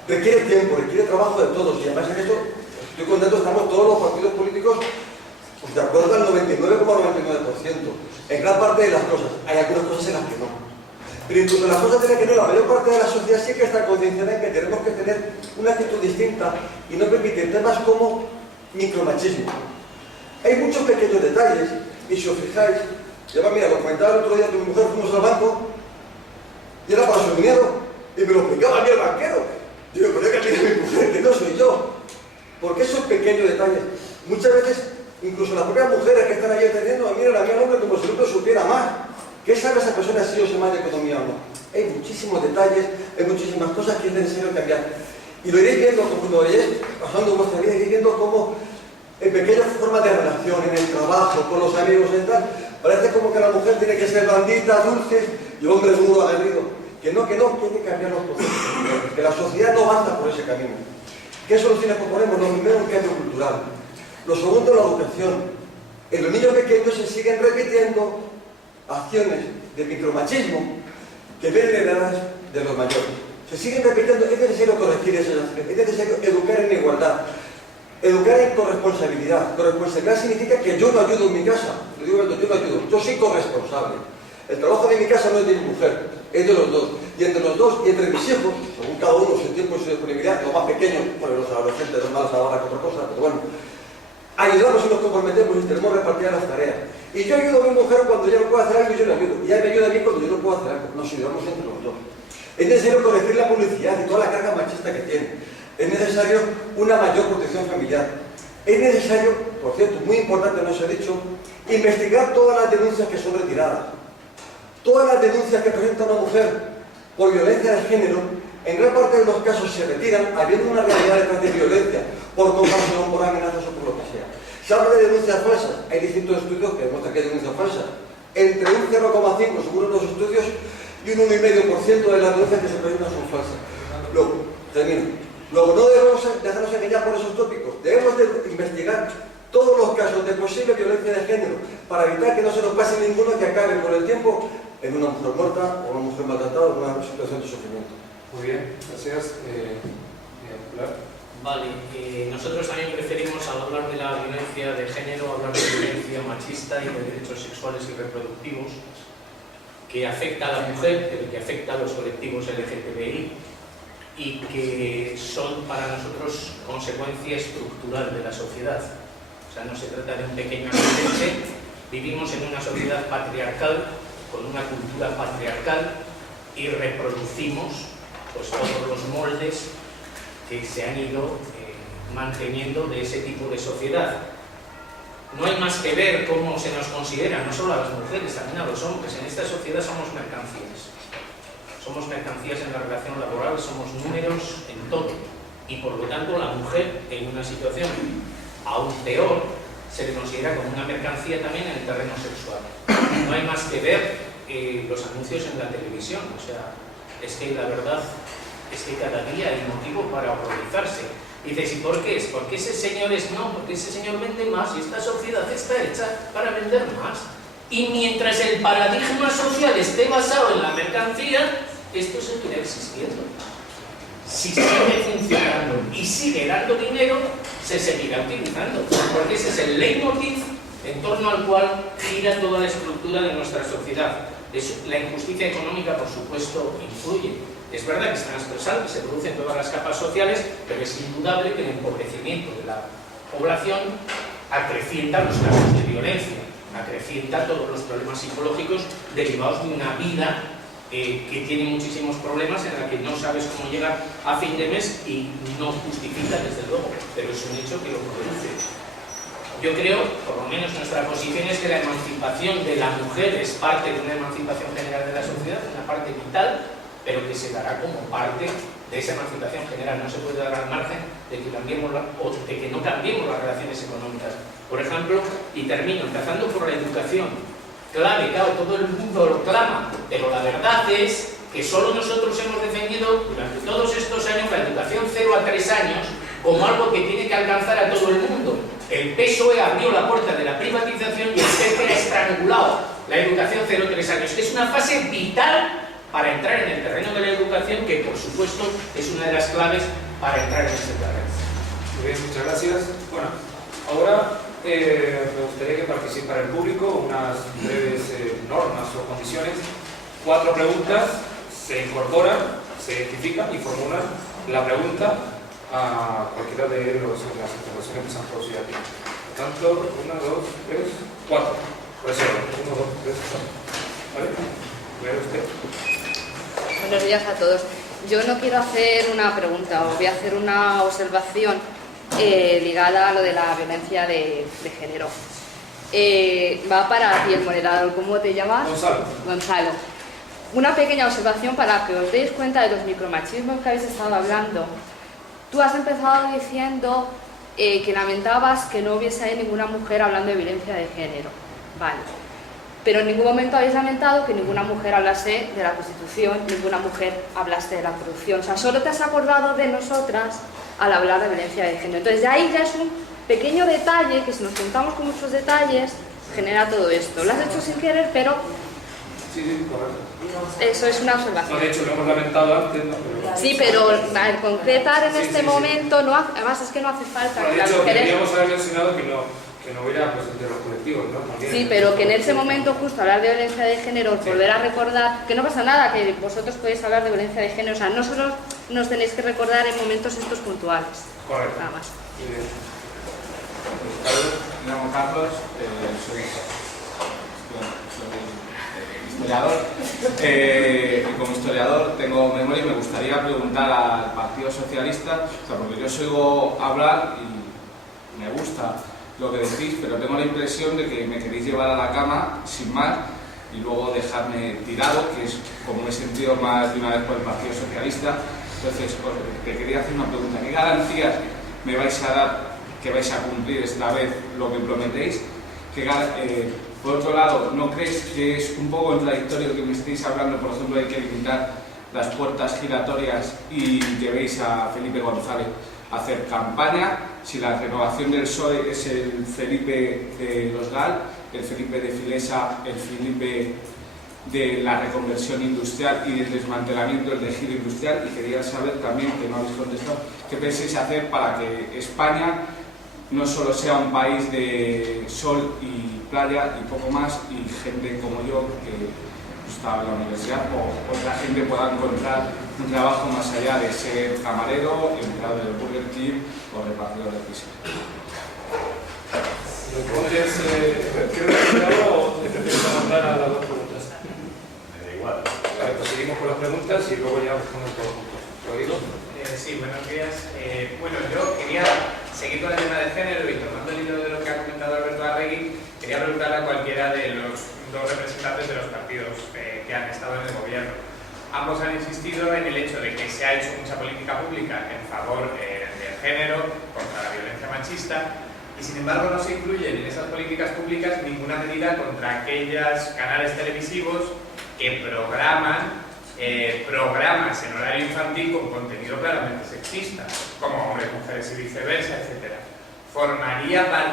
requiere tiempo, requiere trabajo de todos. Y además en esto, estoy contento, estamos todos los partidos políticos pues, de acuerdo al 99,99%. En gran parte de las cosas. Hay algunas cosas en las que no. Pero incluso en las cosas en las que no, la mayor parte de la sociedad sí que está concienciada en que tenemos que tener una actitud distinta y no permitir temas como micromachismo. Hay muchos pequeños detalles, y si os fijáis, mira, lo comentaba el otro día que mi mujer fuimos al banco y era para su dinero y me lo explicaba a mí el banquero. Digo, pero es que mira mi mujer, que no soy yo. Porque esos pequeños detalles, muchas veces, incluso las propias mujeres que están ahí atendiendo, miran a mí al hombre como si el hombre supiera más. ¿Qué sabe esa persona si yo sé más de economía o no? Hay muchísimos detalles, hay muchísimas cosas que es necesario cambiar. Y lo iréis viendo, como lo iréis pasando en vuestra vida, iréis viendo cómo en pequeñas formas de relación, en el trabajo, con los amigos y tal, parece como que la mujer tiene que ser blandita, dulce, y el hombre duro, aguerrido. Que no, tiene que cambiar los procesos, que la sociedad no avanza por ese camino. ¿Qué soluciones proponemos? Lo primero, un cambio cultural. Lo segundo, la educación. En los niños pequeños se siguen repitiendo acciones de micromachismo que vienen heredadas de los mayores. Se siguen repitiendo, es necesario corregir esas acciones, es necesario educar en igualdad. Educar en corresponsabilidad. Corresponsabilidad significa que yo no ayudo en mi casa. Lo digo, yo no ayudo. Yo soy corresponsable. El trabajo de mi casa no es de mi mujer, es de los dos. Y entre los dos y entre mis hijos, según cada uno su tiempo y su disponibilidad, los más pequeños, bueno, los adolescentes son más ahora que otra cosa, pero bueno, ayudamos y nos comprometemos y tenemos repartidas las tareas. Y yo ayudo a mi mujer cuando ella no puede hacer algo y yo le ayudo. Y ella me ayuda a mí cuando yo no puedo hacer algo. Nos ayudamos entre los dos. Es necesario corregir la publicidad y toda la carga machista que tiene. Es necesario una mayor protección familiar. Es necesario, por cierto, muy importante, no se ha dicho, investigar todas las denuncias que son retiradas. Todas las denuncias que presenta una mujer por violencia de género, en gran parte de los casos se retiran habiendo una realidad detrás de violencia, por compasión, por amenazas o por lo que sea. Se habla de denuncias falsas. Hay distintos estudios que demuestran que hay denuncias falsas. Entre un 0,5 según unos estudios y un 1,5% de las denuncias que se presentan son falsas. Luego, termino. Luego, no debemos dejarnos engañar por esos tópicos. Debemos de investigar todos los casos de posible violencia de género para evitar que no se nos pase ninguno que acabe con el tiempo en una mujer muerta o una mujer maltratada o en una situación de sufrimiento. Muy bien, gracias. Vale, nosotros también preferimos, al hablar de la violencia de género, hablar de violencia machista y de derechos sexuales y reproductivos que afecta a la mujer, pero que afecta a los colectivos LGTBI y que son para nosotros consecuencia estructural de la sociedad. O sea, no se trata de un pequeño accidente. Vivimos en una sociedad patriarcal, con una cultura patriarcal, y reproducimos pues, todos los moldes que se han ido manteniendo de ese tipo de sociedad. No hay más que ver cómo se nos considera, no solo a las mujeres, también a los hombres. En esta sociedad somos mercancías. Somos mercancías en la relación laboral, somos números en todo. Y por lo tanto la mujer en una situación aún peor se le considera como una mercancía también en el terreno sexual. No hay más que ver los anuncios en la televisión. O sea, es que la verdad es que cada día hay motivo para horrorizarse. Y dices, ¿y por qué es? Porque ese señor porque ese señor vende más y esta sociedad está hecha para vender más. Y mientras el paradigma social esté basado en la mercancía, esto seguirá existiendo. Si sigue funcionando y sigue dando dinero, se seguirá utilizando. Porque ese es el leitmotiv en torno al cual gira toda la estructura de nuestra sociedad. La injusticia económica, por supuesto, influye. Es verdad que es transversal, que se produce en todas las capas sociales, pero es indudable que el empobrecimiento de la población acrecienta los casos de violencia, acrecienta todos los problemas psicológicos derivados de una vida que tiene muchísimos problemas, en la que no sabes cómo llegar a fin de mes y no justifica, desde luego, pero es un hecho que lo produce. Yo creo, por lo menos nuestra posición es que la emancipación de la mujer es parte de una emancipación general de la sociedad, una parte vital, pero que se dará como parte de esa emancipación general. No se puede dar al margen de que cambiemos o de que no cambiemos las relaciones económicas. Por ejemplo, y termino, empezando por la educación. Clave, claro, todo el mundo lo clama, pero la verdad es que solo nosotros hemos defendido durante todos estos años la educación 0 a 3 años como algo que tiene que alcanzar a todo el mundo. El PSOE abrió la puerta de la privatización y el PP ha estrangulado la educación 0 a 3 años, que es una fase vital para entrar en el terreno de la educación, que por supuesto es una de las claves para entrar en este terreno. Muy bien, muchas gracias. Bueno, ahora me gustaría que participara el público, unas breves normas o condiciones. 4 preguntas, se incorporan, se identifican y formulan la pregunta a cualquiera de las intervenciones que se han producido aquí. Por tanto, 1, 2, 3, 4. Puede ser 1, 2, 3, 4. ¿Vale? ¿Ve usted? Buenos días a todos. Yo no quiero hacer una pregunta, os voy a hacer una observación ligada a lo de la violencia de género. Va para ti, el moderador. ¿Cómo te llamas? Gonzalo. Gonzalo. Una pequeña observación para que os deis cuenta de los micromachismos que habéis estado hablando. Tú has empezado diciendo que lamentabas que no hubiese ahí ninguna mujer hablando de violencia de género. Vale. Pero en ningún momento habéis lamentado que ninguna mujer hablase de la Constitución, ninguna mujer hablase de la corrupción. O sea, solo te has acordado de nosotras al hablar de violencia de género. Entonces, de ahí ya es un pequeño detalle que, si nos juntamos con muchos detalles, genera todo esto. Lo has hecho sin querer, pero... Sí, correcto. Eso es una observación. No, de hecho, lo hemos lamentado antes, ¿no? Pero... Sí, pero al concretar en este momento, no, además es que no hace falta Bueno, que de las hecho, mujeres... deberíamos haber mencionado que no hubiera pues, de los colectivos, ¿no? También, Sí, pero que en ese momento justo hablar de violencia de género, os volver a recordar que no pasa nada, que vosotros podéis hablar de violencia de género, o sea, no solo nos tenéis que recordar en momentos estos puntuales. Correcto. Nada más. Muy bien. Me llamo Carlos, soy historiador. Y como historiador tengo memoria y me gustaría preguntar al Partido Socialista, o sea, porque yo os oigo hablar y me gusta lo que decís, pero tengo la impresión de que me queréis llevar a la cama sin más y luego dejarme tirado, que es como me he sentido más de una vez por el Partido Socialista. Entonces, te quería hacer una pregunta. ¿Qué garantías me vais a dar que vais a cumplir esta vez lo que prometéis? Por otro lado, ¿no crees que es un poco contradictorio que me estéis hablando, por ejemplo, de que limitar las puertas giratorias y llevéis a Felipe González a hacer campaña? Si la renovación del PSOE es el Felipe de los GAL, el Felipe de Filesa, el Felipe de la reconversión industrial y del desmantelamiento del tejido industrial, y quería saber también, que no habéis contestado, qué pensáis hacer para que España no solo sea un país de sol y playa y poco más, y gente como yo que está en la universidad o otra gente pueda encontrar un trabajo más allá de ser camarero, empleado del Burger King o repartidor de pizza. Entonces, ¿quieres o te prefieres aguantar a las 2 preguntas? Me da igual. Vale, pues seguimos con las preguntas y luego ya respondemos todos juntos. ¿Lo digo? Sí, buenos días. Bueno, yo quería seguir con el tema del género y tomando el hilo de lo que ha comentado Alberto Arregui, quería preguntarle a cualquiera de los 2 representantes de los partidos que han estado en el gobierno. Ambos han insistido en el hecho de que se ha hecho mucha política pública en favor del género, contra la violencia machista, y sin embargo no se incluyen en esas políticas públicas ninguna medida contra aquellos canales televisivos que programan programas en horario infantil con contenido claramente sexista, como hombres, mujeres y viceversa, etc.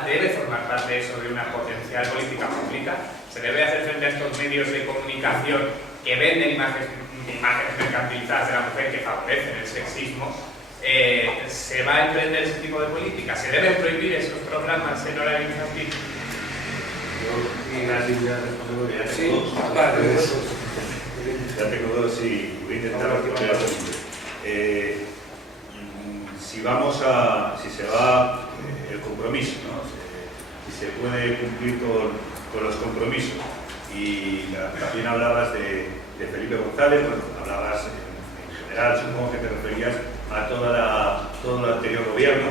¿Debe formar parte eso de una potencial política pública? ¿Se debe hacer frente a estos medios de comunicación que venden imágenes mercantilizadas de la mujer que favorecen el sexismo? ¿Se va a emprender ese tipo de política? ¿Se deben prohibir esos programas en horario infantil? Sí, vale. Ya tengo 2 y voy a intentar responder a todos. Si se va el compromiso, ¿no? Si se puede cumplir con los compromisos. Y también hablabas de Felipe González, bueno, hablabas en general, supongo que te referías a todo el anterior gobierno,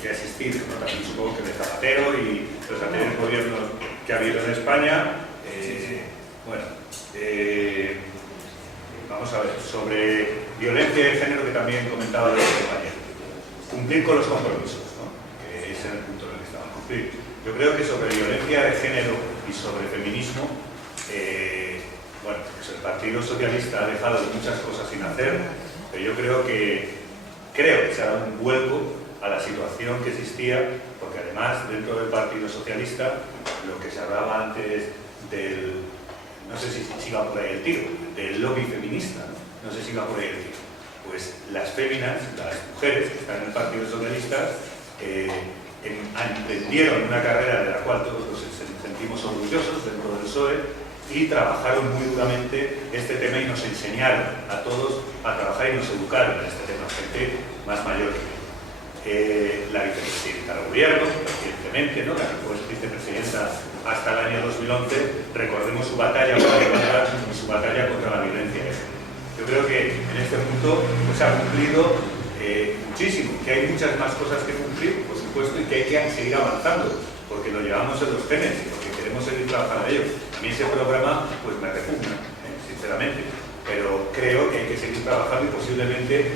que que asistir, ¿no? También supongo que de Zapatero y los anteriores gobiernos que ha habido en España. Bueno, vamos a ver, sobre violencia de género, que también comentaba los compañeros. Cumplir con los compromisos, ¿no? Que ese es el punto en el que estamos, cumplir. Yo creo que sobre violencia de género y sobre feminismo, bueno, pues el Partido Socialista ha dejado muchas cosas sin hacer, pero yo creo que se ha dado un vuelco a la situación que existía, porque además dentro del Partido Socialista, lo que se hablaba antes del, no sé si iba por ahí el tiro, del lobby feminista, no sé si iba por ahí el tiro. Pues las féminas, las mujeres que están en el Partido Socialista, emprendieron una carrera de la cual todos nos sentimos orgullosos dentro del PSOE y trabajaron muy duramente este tema y nos enseñaron a todos a trabajar y nos educaron en este tema, gente más mayor que yo. La vicepresidenta del gobierno, recientemente, ¿no? La que fue vicepresidenta hasta el año 2011, recordemos su batalla por la igualdad y su batalla contra la violencia. Yo creo que en este punto pues, se ha cumplido muchísimo, que hay muchas más cosas que cumplir, por supuesto, y que hay que seguir avanzando, porque lo llevamos en los genes y porque queremos seguir trabajando en ello. A mí ese programa pues me repugna, sinceramente, pero creo que hay que seguir trabajando y posiblemente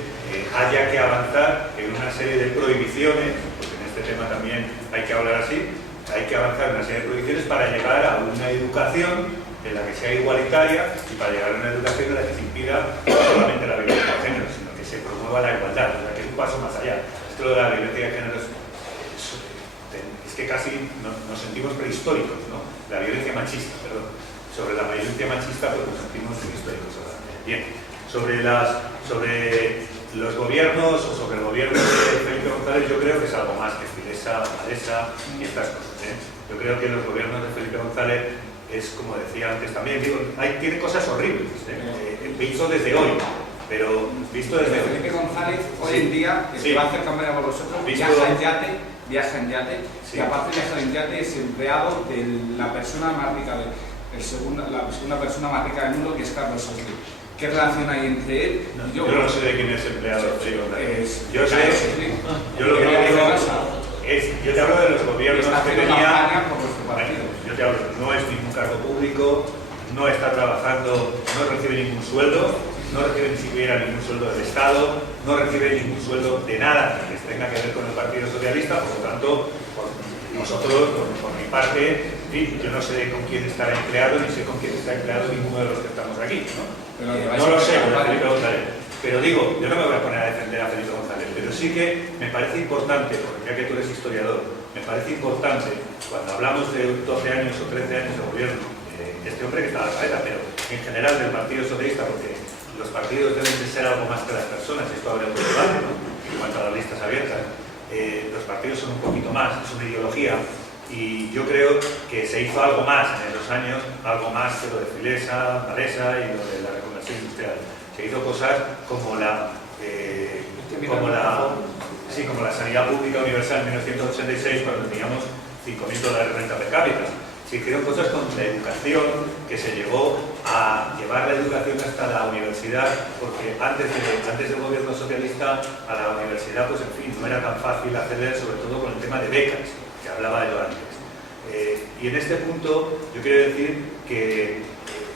haya que avanzar en una serie de prohibiciones, porque en este tema también hay que hablar así, hay que avanzar en una serie de prohibiciones para llegar a una educación en la que sea igualitaria y para llegar a una educación en la que se impida no solamente la violencia de género, sino que se promueva la igualdad, o sea, que es un paso más allá. Esto de la violencia de género es que casi nos sentimos prehistóricos, ¿no? La violencia machista, perdón. Sobre la violencia machista pues nos sentimos prehistóricos. Bien, sobre los gobiernos o sobre el gobierno de Felipe González, yo creo que es algo más que Filesa, Malesa y estas cosas. Yo creo que los gobiernos de Felipe González es, como decía antes también, digo, tiene cosas horribles, visto desde hoy, pero visto desde hoy. Felipe González, hoy en día, que se va a hacer campaña por vosotros, viaja en yate, y aparte de viajar en yate es empleado de la persona más rica, la segunda persona más rica del mundo, que es Carlos Slim. ¿Qué relación hay entre él y yo? Yo no sé de quién es empleado de Felipe González. Yo lo que digo es, yo te hablo de los gobiernos que tenía. Yo te hablo, no es ningún cargo público, no está trabajando, no recibe ningún sueldo, no recibe ni siquiera ningún sueldo del Estado, no recibe ningún sueldo de nada que tenga que ver con el Partido Socialista, por lo tanto, nosotros, por mi parte, yo no sé con quién estará empleado, ni sé con quién está empleado ninguno de los que estamos aquí, no lo sé, Felipe González. Pero digo, yo no me voy a poner a defender a Felipe González, pero sí que me parece importante, porque ya que tú eres historiador, me parece importante, cuando hablamos de 12 años o 13 años de gobierno, este hombre que está a la cabeza, pero en general del Partido Socialista, porque los partidos deben de ser algo más que las personas, esto habrá otro debate, ¿no? En cuanto a las listas abiertas, los partidos son un poquito más, es una ideología, y yo creo que se hizo algo más en esos años, algo más que lo de Filesa, Malesa y lo de la reconversión industrial. Se hizo cosas como la sanidad pública universal en 1986, cuando teníamos 5.000 dólares de renta per cápita. Se hicieron cosas con la educación, que se llegó a llevar la educación hasta la universidad, porque antes del gobierno socialista a la universidad, pues en fin, no era tan fácil acceder, sobre todo con el tema de becas, que hablaba de lo antes. Y en este punto yo quiero decir que,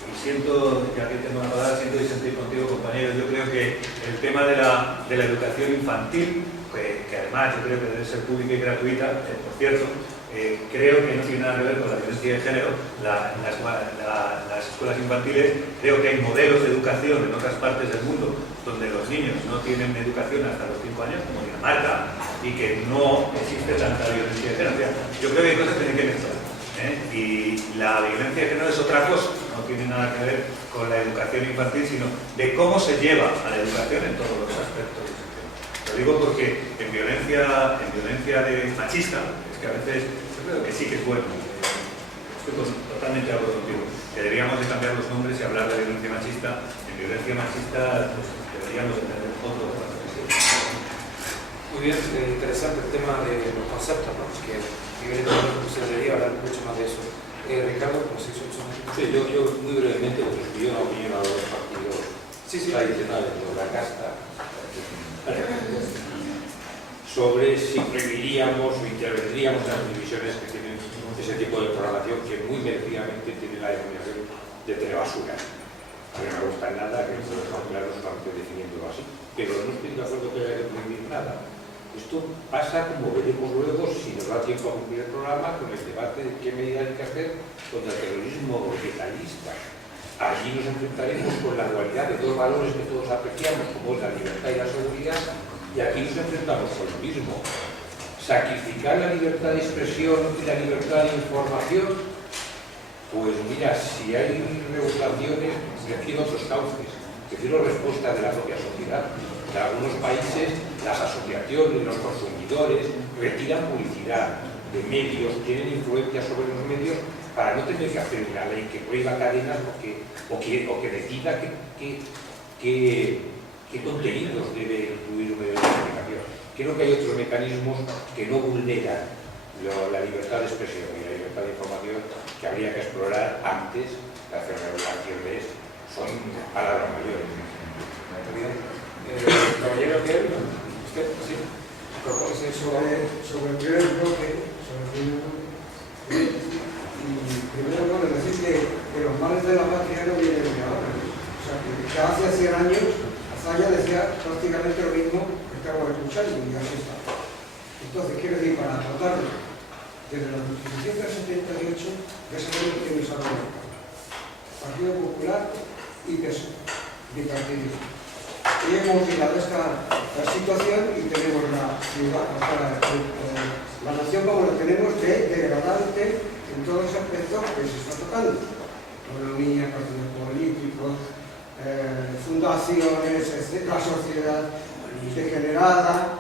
y siento, ya que tengo una palabra, siento disentir contigo, compañeros, yo creo que el tema de la educación infantil, que además yo creo que debe ser pública y gratuita, por cierto, creo que no tiene nada que ver con la violencia de género. Las escuelas infantiles, creo que hay modelos de educación en otras partes del mundo donde los niños no tienen educación hasta los 5 años, como Dinamarca, y que no existe tanta violencia de género. O sea, yo creo que hay cosas que tienen que mezclar, y la violencia de género es otra cosa, no tiene nada que ver con la educación infantil, sino de cómo se lleva a la educación en todos los aspectos. Lo digo porque en violencia de machista, es que a veces yo creo que sí que es bueno. Estoy totalmente de acuerdo contigo. Que deberíamos de cambiar los nombres y hablar de violencia machista. En violencia machista pues, deberíamos de tener otro. Muy bien, interesante el tema de los conceptos, ¿no? Que evidentemente se debería hablar mucho más de eso. Ricardo, como se hizo mucho más. Sí, yo muy brevemente, porque yo una opinión a los partidos tradicionales de la casta. sobre si prohibiríamos o intervendríamos en las televisiones que tienen ese tipo de programación que muy merecidamente tiene la denominación de telebasura. A mí no me gusta nada, que esto lo dejamos claro solamente definiéndolo así, pero no estoy de acuerdo que haya que prohibir nada. Esto pasa, como veremos luego, si nos da tiempo a cumplir el programa, con el debate de qué medidas hay que hacer contra el terrorismo letalista. Allí nos enfrentaremos con la dualidad de dos valores que todos apreciamos, como es la libertad y la seguridad, y aquí nos enfrentamos con lo mismo. Sacrificar la libertad de expresión y la libertad de información, pues mira, si hay regulaciones, prefiero otros cauces, prefiero respuestas de la propia sociedad. En algunos países las asociaciones, los consumidores retiran publicidad de medios, tienen influencia sobre los medios para no tener que hacer una ley que prohíba cadenas o que decida qué contenidos debe incluir un medio de comunicación. Creo que hay otros mecanismos que no vulneran la libertad de expresión y la libertad de información que habría que explorar antes de hacer regulaciones. Son palabras mayores. Caballero, ¿qué? ¿Usted? Sí. Sobre el primer bloque, y primero, bueno, decir que los males de la patria no vienen de ahora. O sea, que ya hace 100 años, Azaya decía prácticamente lo mismo que estamos escuchando, y así está. Entonces, quiero decir, para tratarlo, desde la Constitución del 78, ya sabemos que nos ha dado Partido Popular y PSOE, bipartidismo. Y hemos llegado a esta situación y tenemos la ciudad, la nación como la tenemos de degradante en todos los aspectos que se está tocando. Economía, partidos políticos, fundaciones, la sociedad degenerada,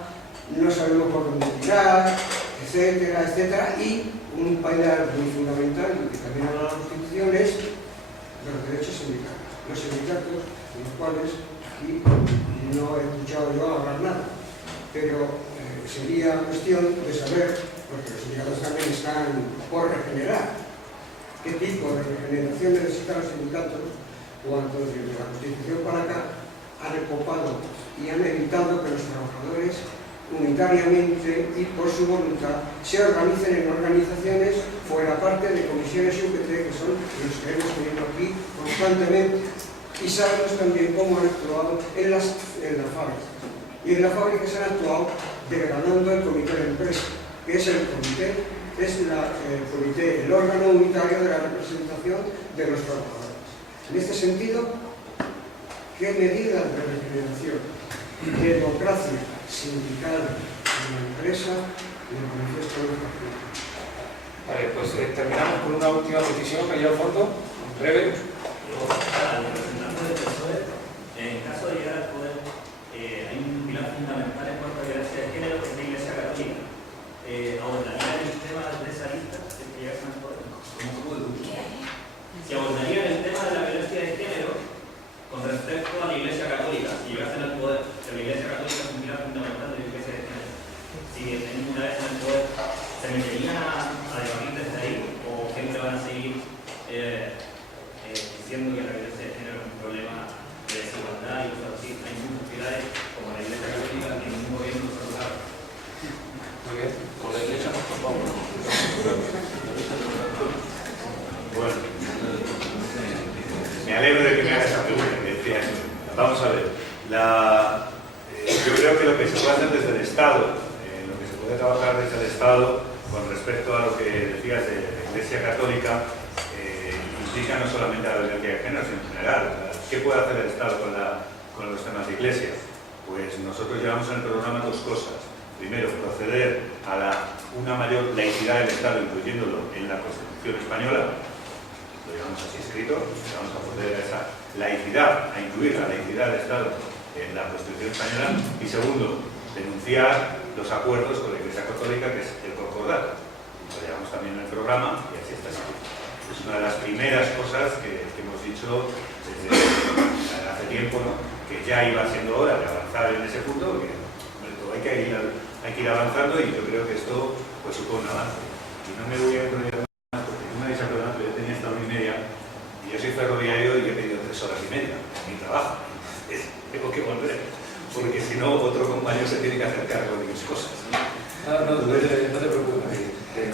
no sabemos por dónde tirar, etcétera, etcétera, y un pilar muy fundamental y que también habla la Constitución es de los derechos sindicales. Los sindicatos, de los cuales aquí no he escuchado yo hablar nada, pero sería cuestión de saber, porque los sindicatos también están por regenerar, qué tipo de regeneración necesitan los sindicatos cuando desde la Constitución para acá han recopado y han evitado que los trabajadores unitariamente y por su voluntad se organicen en organizaciones fuera parte de comisiones UPT, que son los que hemos tenido aquí constantemente, y sabemos también cómo han actuado en las fábricas. Y en las fábricas han actuado degradando el comité de empresa, que es el comité, el órgano unitario de la representación de los trabajadores. En este sentido, ¿qué medidas de regeneración, de democracia sindical en la empresa le manifiesto los partidos? Vale, pues terminamos con una última petición, Mayor Fondo, breve. Al representante del PSOE, en caso de llegar al poder, hay un pilar fundamental en cuanto a violencia de género, que es la Iglesia Católica. ¿Abordaría el tema de esa lista si llegasen al poder? Si abordarían el tema de la violencia de género con respecto a la Iglesia Católica, si llegasen al poder, que la Iglesia Católica es un pilar fundamental de la Iglesia de género. Si una vez en el poder, ¿se meterían a debatir desde ahí o siempre van a seguir diciendo que la violencia de género es un problema de desigualdad y cosas así? Hay muchos pilares, como la Iglesia Católica, que ningún gobierno se ha. Muy bien. Con la iglesia nos topamos. Bueno, me alegro de que me hagas esa pregunta. Vamos a ver. Yo creo que lo que se puede hacer desde el Estado, lo que se puede trabajar desde el Estado con respecto a lo que decías de la Iglesia Católica, implica no solamente a la violencia de género, sino en general. ¿Qué puede hacer el Estado con los temas de Iglesia? Pues nosotros llevamos en el programa dos cosas. Primero, proceder a una mayor laicidad del Estado, incluyéndolo en la Constitución española. Lo llevamos así escrito, vamos a proceder a esa laicidad, a incluir la laicidad del Estado en la Constitución española. Y segundo, denunciar los acuerdos con la Iglesia Católica, que es el concordato. Lo llevamos también en el programa y así está escrito. Es una de las primeras cosas que hemos dicho desde hace tiempo, ¿no? Que ya iba siendo hora de avanzar en ese punto, porque hay que ir avanzando, y yo creo que esto pues supone un avance. Y no me voy a enrollar más, porque tú me habéis acordado que yo tenía esta 1:30 y yo soy ferroviario y he pedido 3 horas y media en mi trabajo. Tengo que volver, porque si no otro compañero se tiene que hacer cargo de mis cosas. no te preocupes.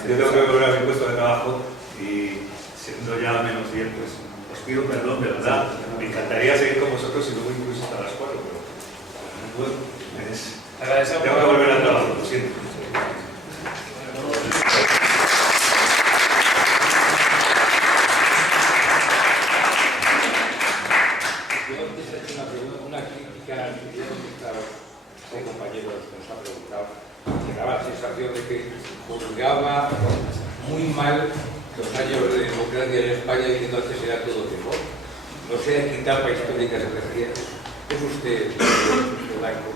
Yo tengo que volver a mi puesto de trabajo y siendo ya menos bien, pues os pido perdón, de verdad. Me encantaría seguir con vosotros y luego incluso hasta las 4, pero no puedo. Tengo que volver al trabajo, lo siento. Yo antes he hecho una crítica al compañero que nos ha preguntado, que daba la sensación de que juzgaba muy mal los años de democracia en España diciendo antes era todo tiempo. No sé a qué etapa histórica se refería. Es usted blanco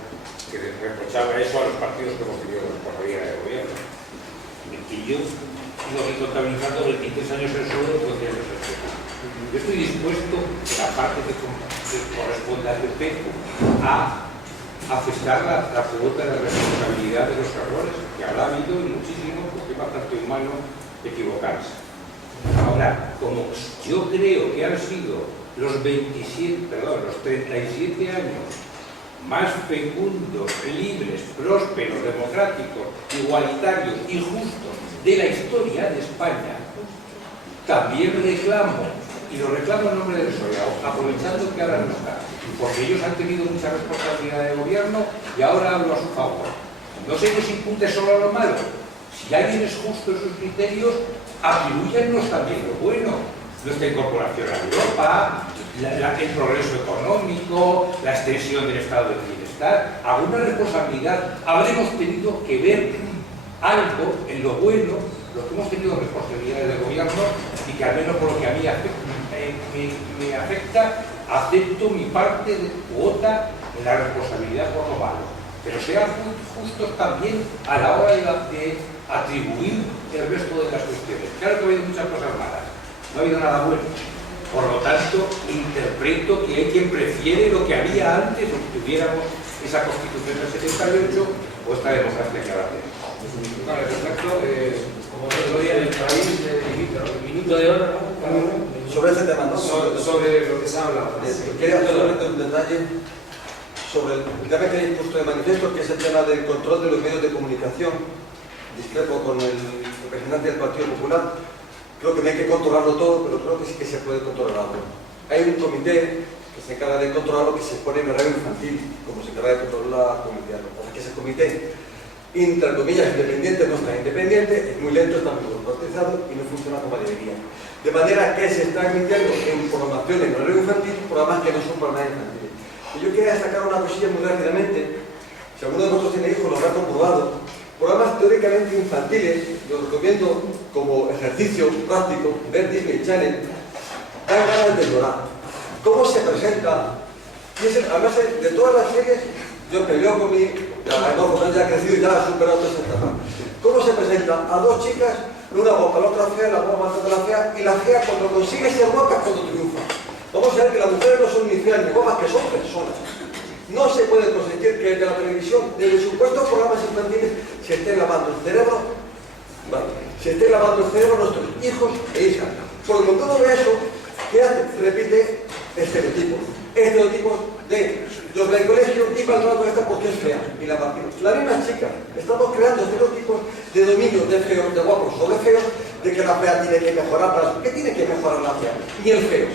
que reprochaba eso a los partidos que hemos tenido responsabilidad de gobierno. Y yo lo que contabilizando 23 años en solo 12 años en solo. Yo estoy dispuesto, en la parte que corresponde al PP, a aceptar la pregunta de la responsabilidad de los errores, que habrá habido y muchísimo, porque es bastante humano equivocarse. Ahora, como yo creo que han sido los 37 años más fecundos, libres, prósperos, democráticos, igualitarios y justos de la historia de España, también reclamo, y lo reclamo en nombre del PSOE, aprovechando que ahora no está, porque ellos han tenido mucha responsabilidad de gobierno y ahora hablo a su favor. No se les impute solo lo malo. Si alguien es justo en sus criterios, atribúyannos también lo bueno. Nuestra incorporación a Europa, el progreso económico, la extensión del estado del bienestar. Alguna responsabilidad habremos tenido que ver algo en lo bueno, los que hemos tenido responsabilidades de gobierno y que al menos por lo que a mí me afecta, acepto mi parte de cuota en la responsabilidad por lo malo. Pero sean justos también a la hora de atribuir el resto de las cuestiones. Claro que ha habido muchas cosas malas, no ha habido nada bueno. Por lo tanto, interpreto que hay quien prefiere lo que había antes, o que tuviéramos esa Constitución del 78 o esta democracia que ahora tenemos. Vale, perfecto. Como el otro día en el país, el minuto de oro, sobre este tema, ¿no? Sobre lo que se ha hablado. Quería hacer solamente un detalle sobre el tema que he puesto de manifiesto, que es el tema del control de los medios de comunicación. Discrepo con el representante del Partido Popular. Creo que no hay que controlarlo todo, pero creo que sí que se puede controlarlo. Hay un comité que se encarga de controlar lo que se pone en horario infantil, como se encarga de controlar la comunidad. O sea, que ese comité, entre comillas, independiente, no está independiente, es muy lento, está muy corporatizado y no funciona como debería. De manera que se está emitiendo en programación en horario infantil, programas que no son programas infantiles. Y yo quería destacar una cosilla muy rápidamente. Si alguno de vosotros tiene hijos, lo habrá comprobado. Programas teóricamente infantiles, los recomiendo como ejercicio práctico, ver Disney Channel, dan ganas de llorar. ¿Cómo se presenta? Y además, de todas las series, yo peleo con mi... ya ha crecido y ya ha superado toda esa etapa. ¿Cómo se presenta? A dos chicas, una guapa, la otra fea, la guapa matando a la fea, y la fea cuando consigue ser guapa es cuando triunfa. Vamos a ver que las mujeres no son ni feas ni guapas, que son personas. No se puede consentir que desde la televisión, desde supuestos programas infantiles, se esté lavando el cerebro, se esté lavando el cerebro a nuestros hijos e hijas. Porque con todo eso, ¿qué hace? Repite estereotipos. Estereotipos de los del colegio, y para el esta porque es fea, y la partimos. La misma chica, estamos creando estereotipos de dominio de feos, de guapos o de feos, de que la fea tiene que mejorar. ¿Qué tiene que mejorar la fea? Ni el feo.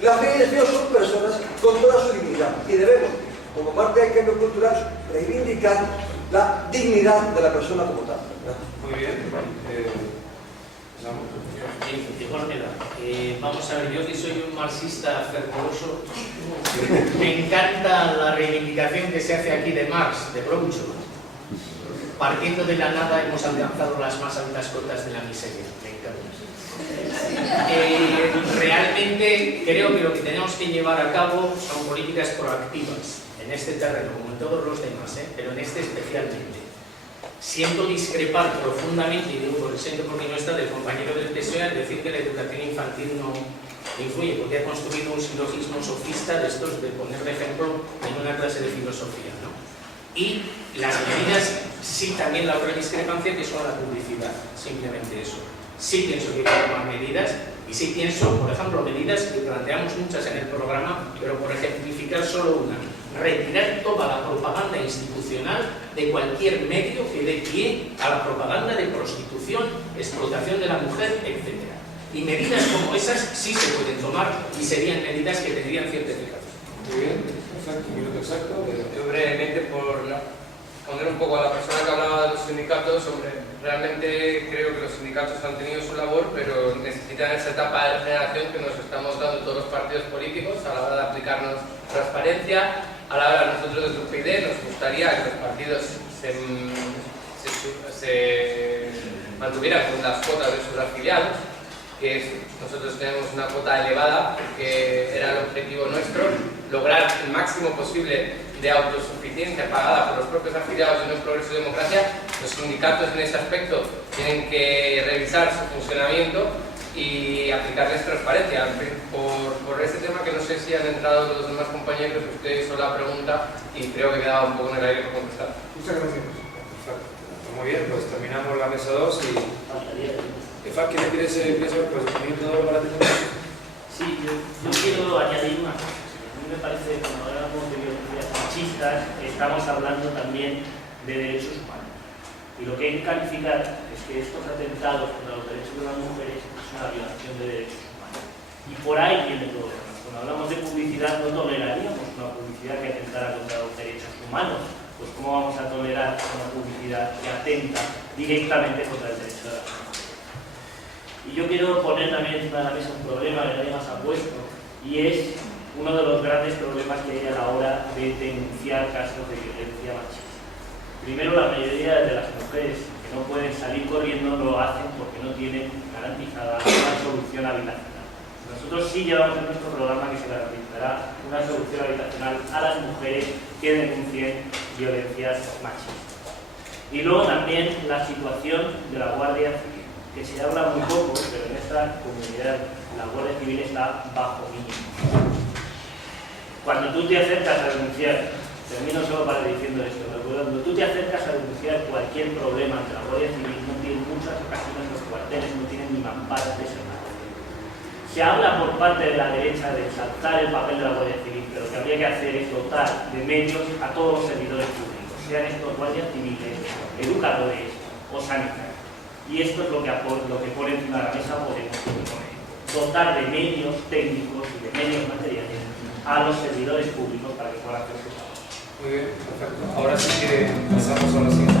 La fea y el feo son personas con toda su dignidad y debemos, como parte del cambio cultural, reivindicar la dignidad de la persona como tal. Muy bien. Vamos a ver, yo que soy un marxista fervoroso, me encanta la reivindicación que se hace aquí de Marx, de Groucho. Partiendo de la nada hemos alcanzado las más altas cotas de la miseria. Me encanta. Realmente creo que lo que tenemos que llevar a cabo son políticas proactivas en este terreno, como en todos los demás, pero en este especialmente. Siento discrepar profundamente, y digo lo siento porque no está, del compañero del PSOE al decir que la educación infantil no influye, porque ha construido un silogismo sofista de estos de poner de ejemplo en una clase de filosofía, ¿no? Y las medidas, sí, también la otra discrepancia que son la publicidad, simplemente eso. Sí pienso que hay que tomar medidas, y sí pienso, por ejemplo, medidas que planteamos muchas en el programa, pero por ejemplificar solo una. retirar toda la propaganda institucional de cualquier medio que dé pie a la propaganda de prostitución, explotación de la mujer, etc. Y medidas como esas sí se pueden tomar y serían medidas que tendrían cierta eficacia. Muy bien, exacto, un minuto exacto. Yo brevemente, por responder un poco a la persona que hablaba de los sindicatos, hombre, realmente creo que los sindicatos han tenido su labor, pero necesitan esa etapa de regeneración que nos estamos dando todos los partidos políticos a la hora de aplicarnos transparencia. A la hora nosotros desde UPyD nos gustaría que los partidos se mantuvieran con las cuotas de sus afiliados, que nosotros tenemos una cuota elevada, porque era el objetivo nuestro, lograr el máximo posible de autosuficiencia pagada por los propios afiliados de un progreso y democracia. Los sindicatos en este aspecto tienen que revisar su funcionamiento y aplicarles transparencia. Por ese tema, que no sé si han entrado los demás compañeros, usted hizo la pregunta y creo que quedaba un poco en el aire por contestar. Muchas gracias. Perfecto. Muy bien, pues terminamos la mesa 2 y... Efar, ¿qué le quieres saber? Pues un minuto para ti. Sí, yo quiero añadir una cosa. A mí me parece que cuando hablamos de violencias machistas estamos hablando también de derechos humanos. Y lo que hay que calificar es que estos atentados contra los derechos de las mujeres es una violación de derechos humanos. Y por ahí viene todo. Cuando hablamos de publicidad, no toleraríamos una publicidad que atentara contra los derechos humanos. Pues ¿cómo vamos a tolerar una publicidad que atenta directamente contra el derecho de las mujeres? Y yo quiero poner también encima de la mesa un problema que nadie más ha puesto, y es uno de los grandes problemas que hay a la hora de denunciar casos de violencia machista. Primero, la mayoría de las mujeres que no pueden salir corriendo lo hacen porque no tienen garantizada una solución habitacional. Nosotros sí llevamos en nuestro programa que se garantizará una solución habitacional a las mujeres que denuncien violencias machistas. Y luego también la situación de la Guardia Civil, que se habla muy poco, pero en esta comunidad la Guardia Civil está bajo mínimo. Cuando tú te acercas a denunciar, termino solo para diciendo esto, cuando tú te acercas a denunciar cualquier problema ante la Guardia Civil, no tienen muchas ocasiones los cuarteles, no tienen ni mamparas de servicio. Se habla por parte de la derecha de exaltar el papel de la Guardia Civil, pero lo que habría que hacer es dotar de medios a todos los servidores públicos, sean estos guardias civiles, educadores o sanitarios. Y esto es lo que pone encima de la mesa Podemos proponer. Dotar de medios técnicos y de medios materiales a los servidores públicos para que puedan hacer su trabajo. Muy bien, perfecto. Ahora sí que pasamos a la siguiente.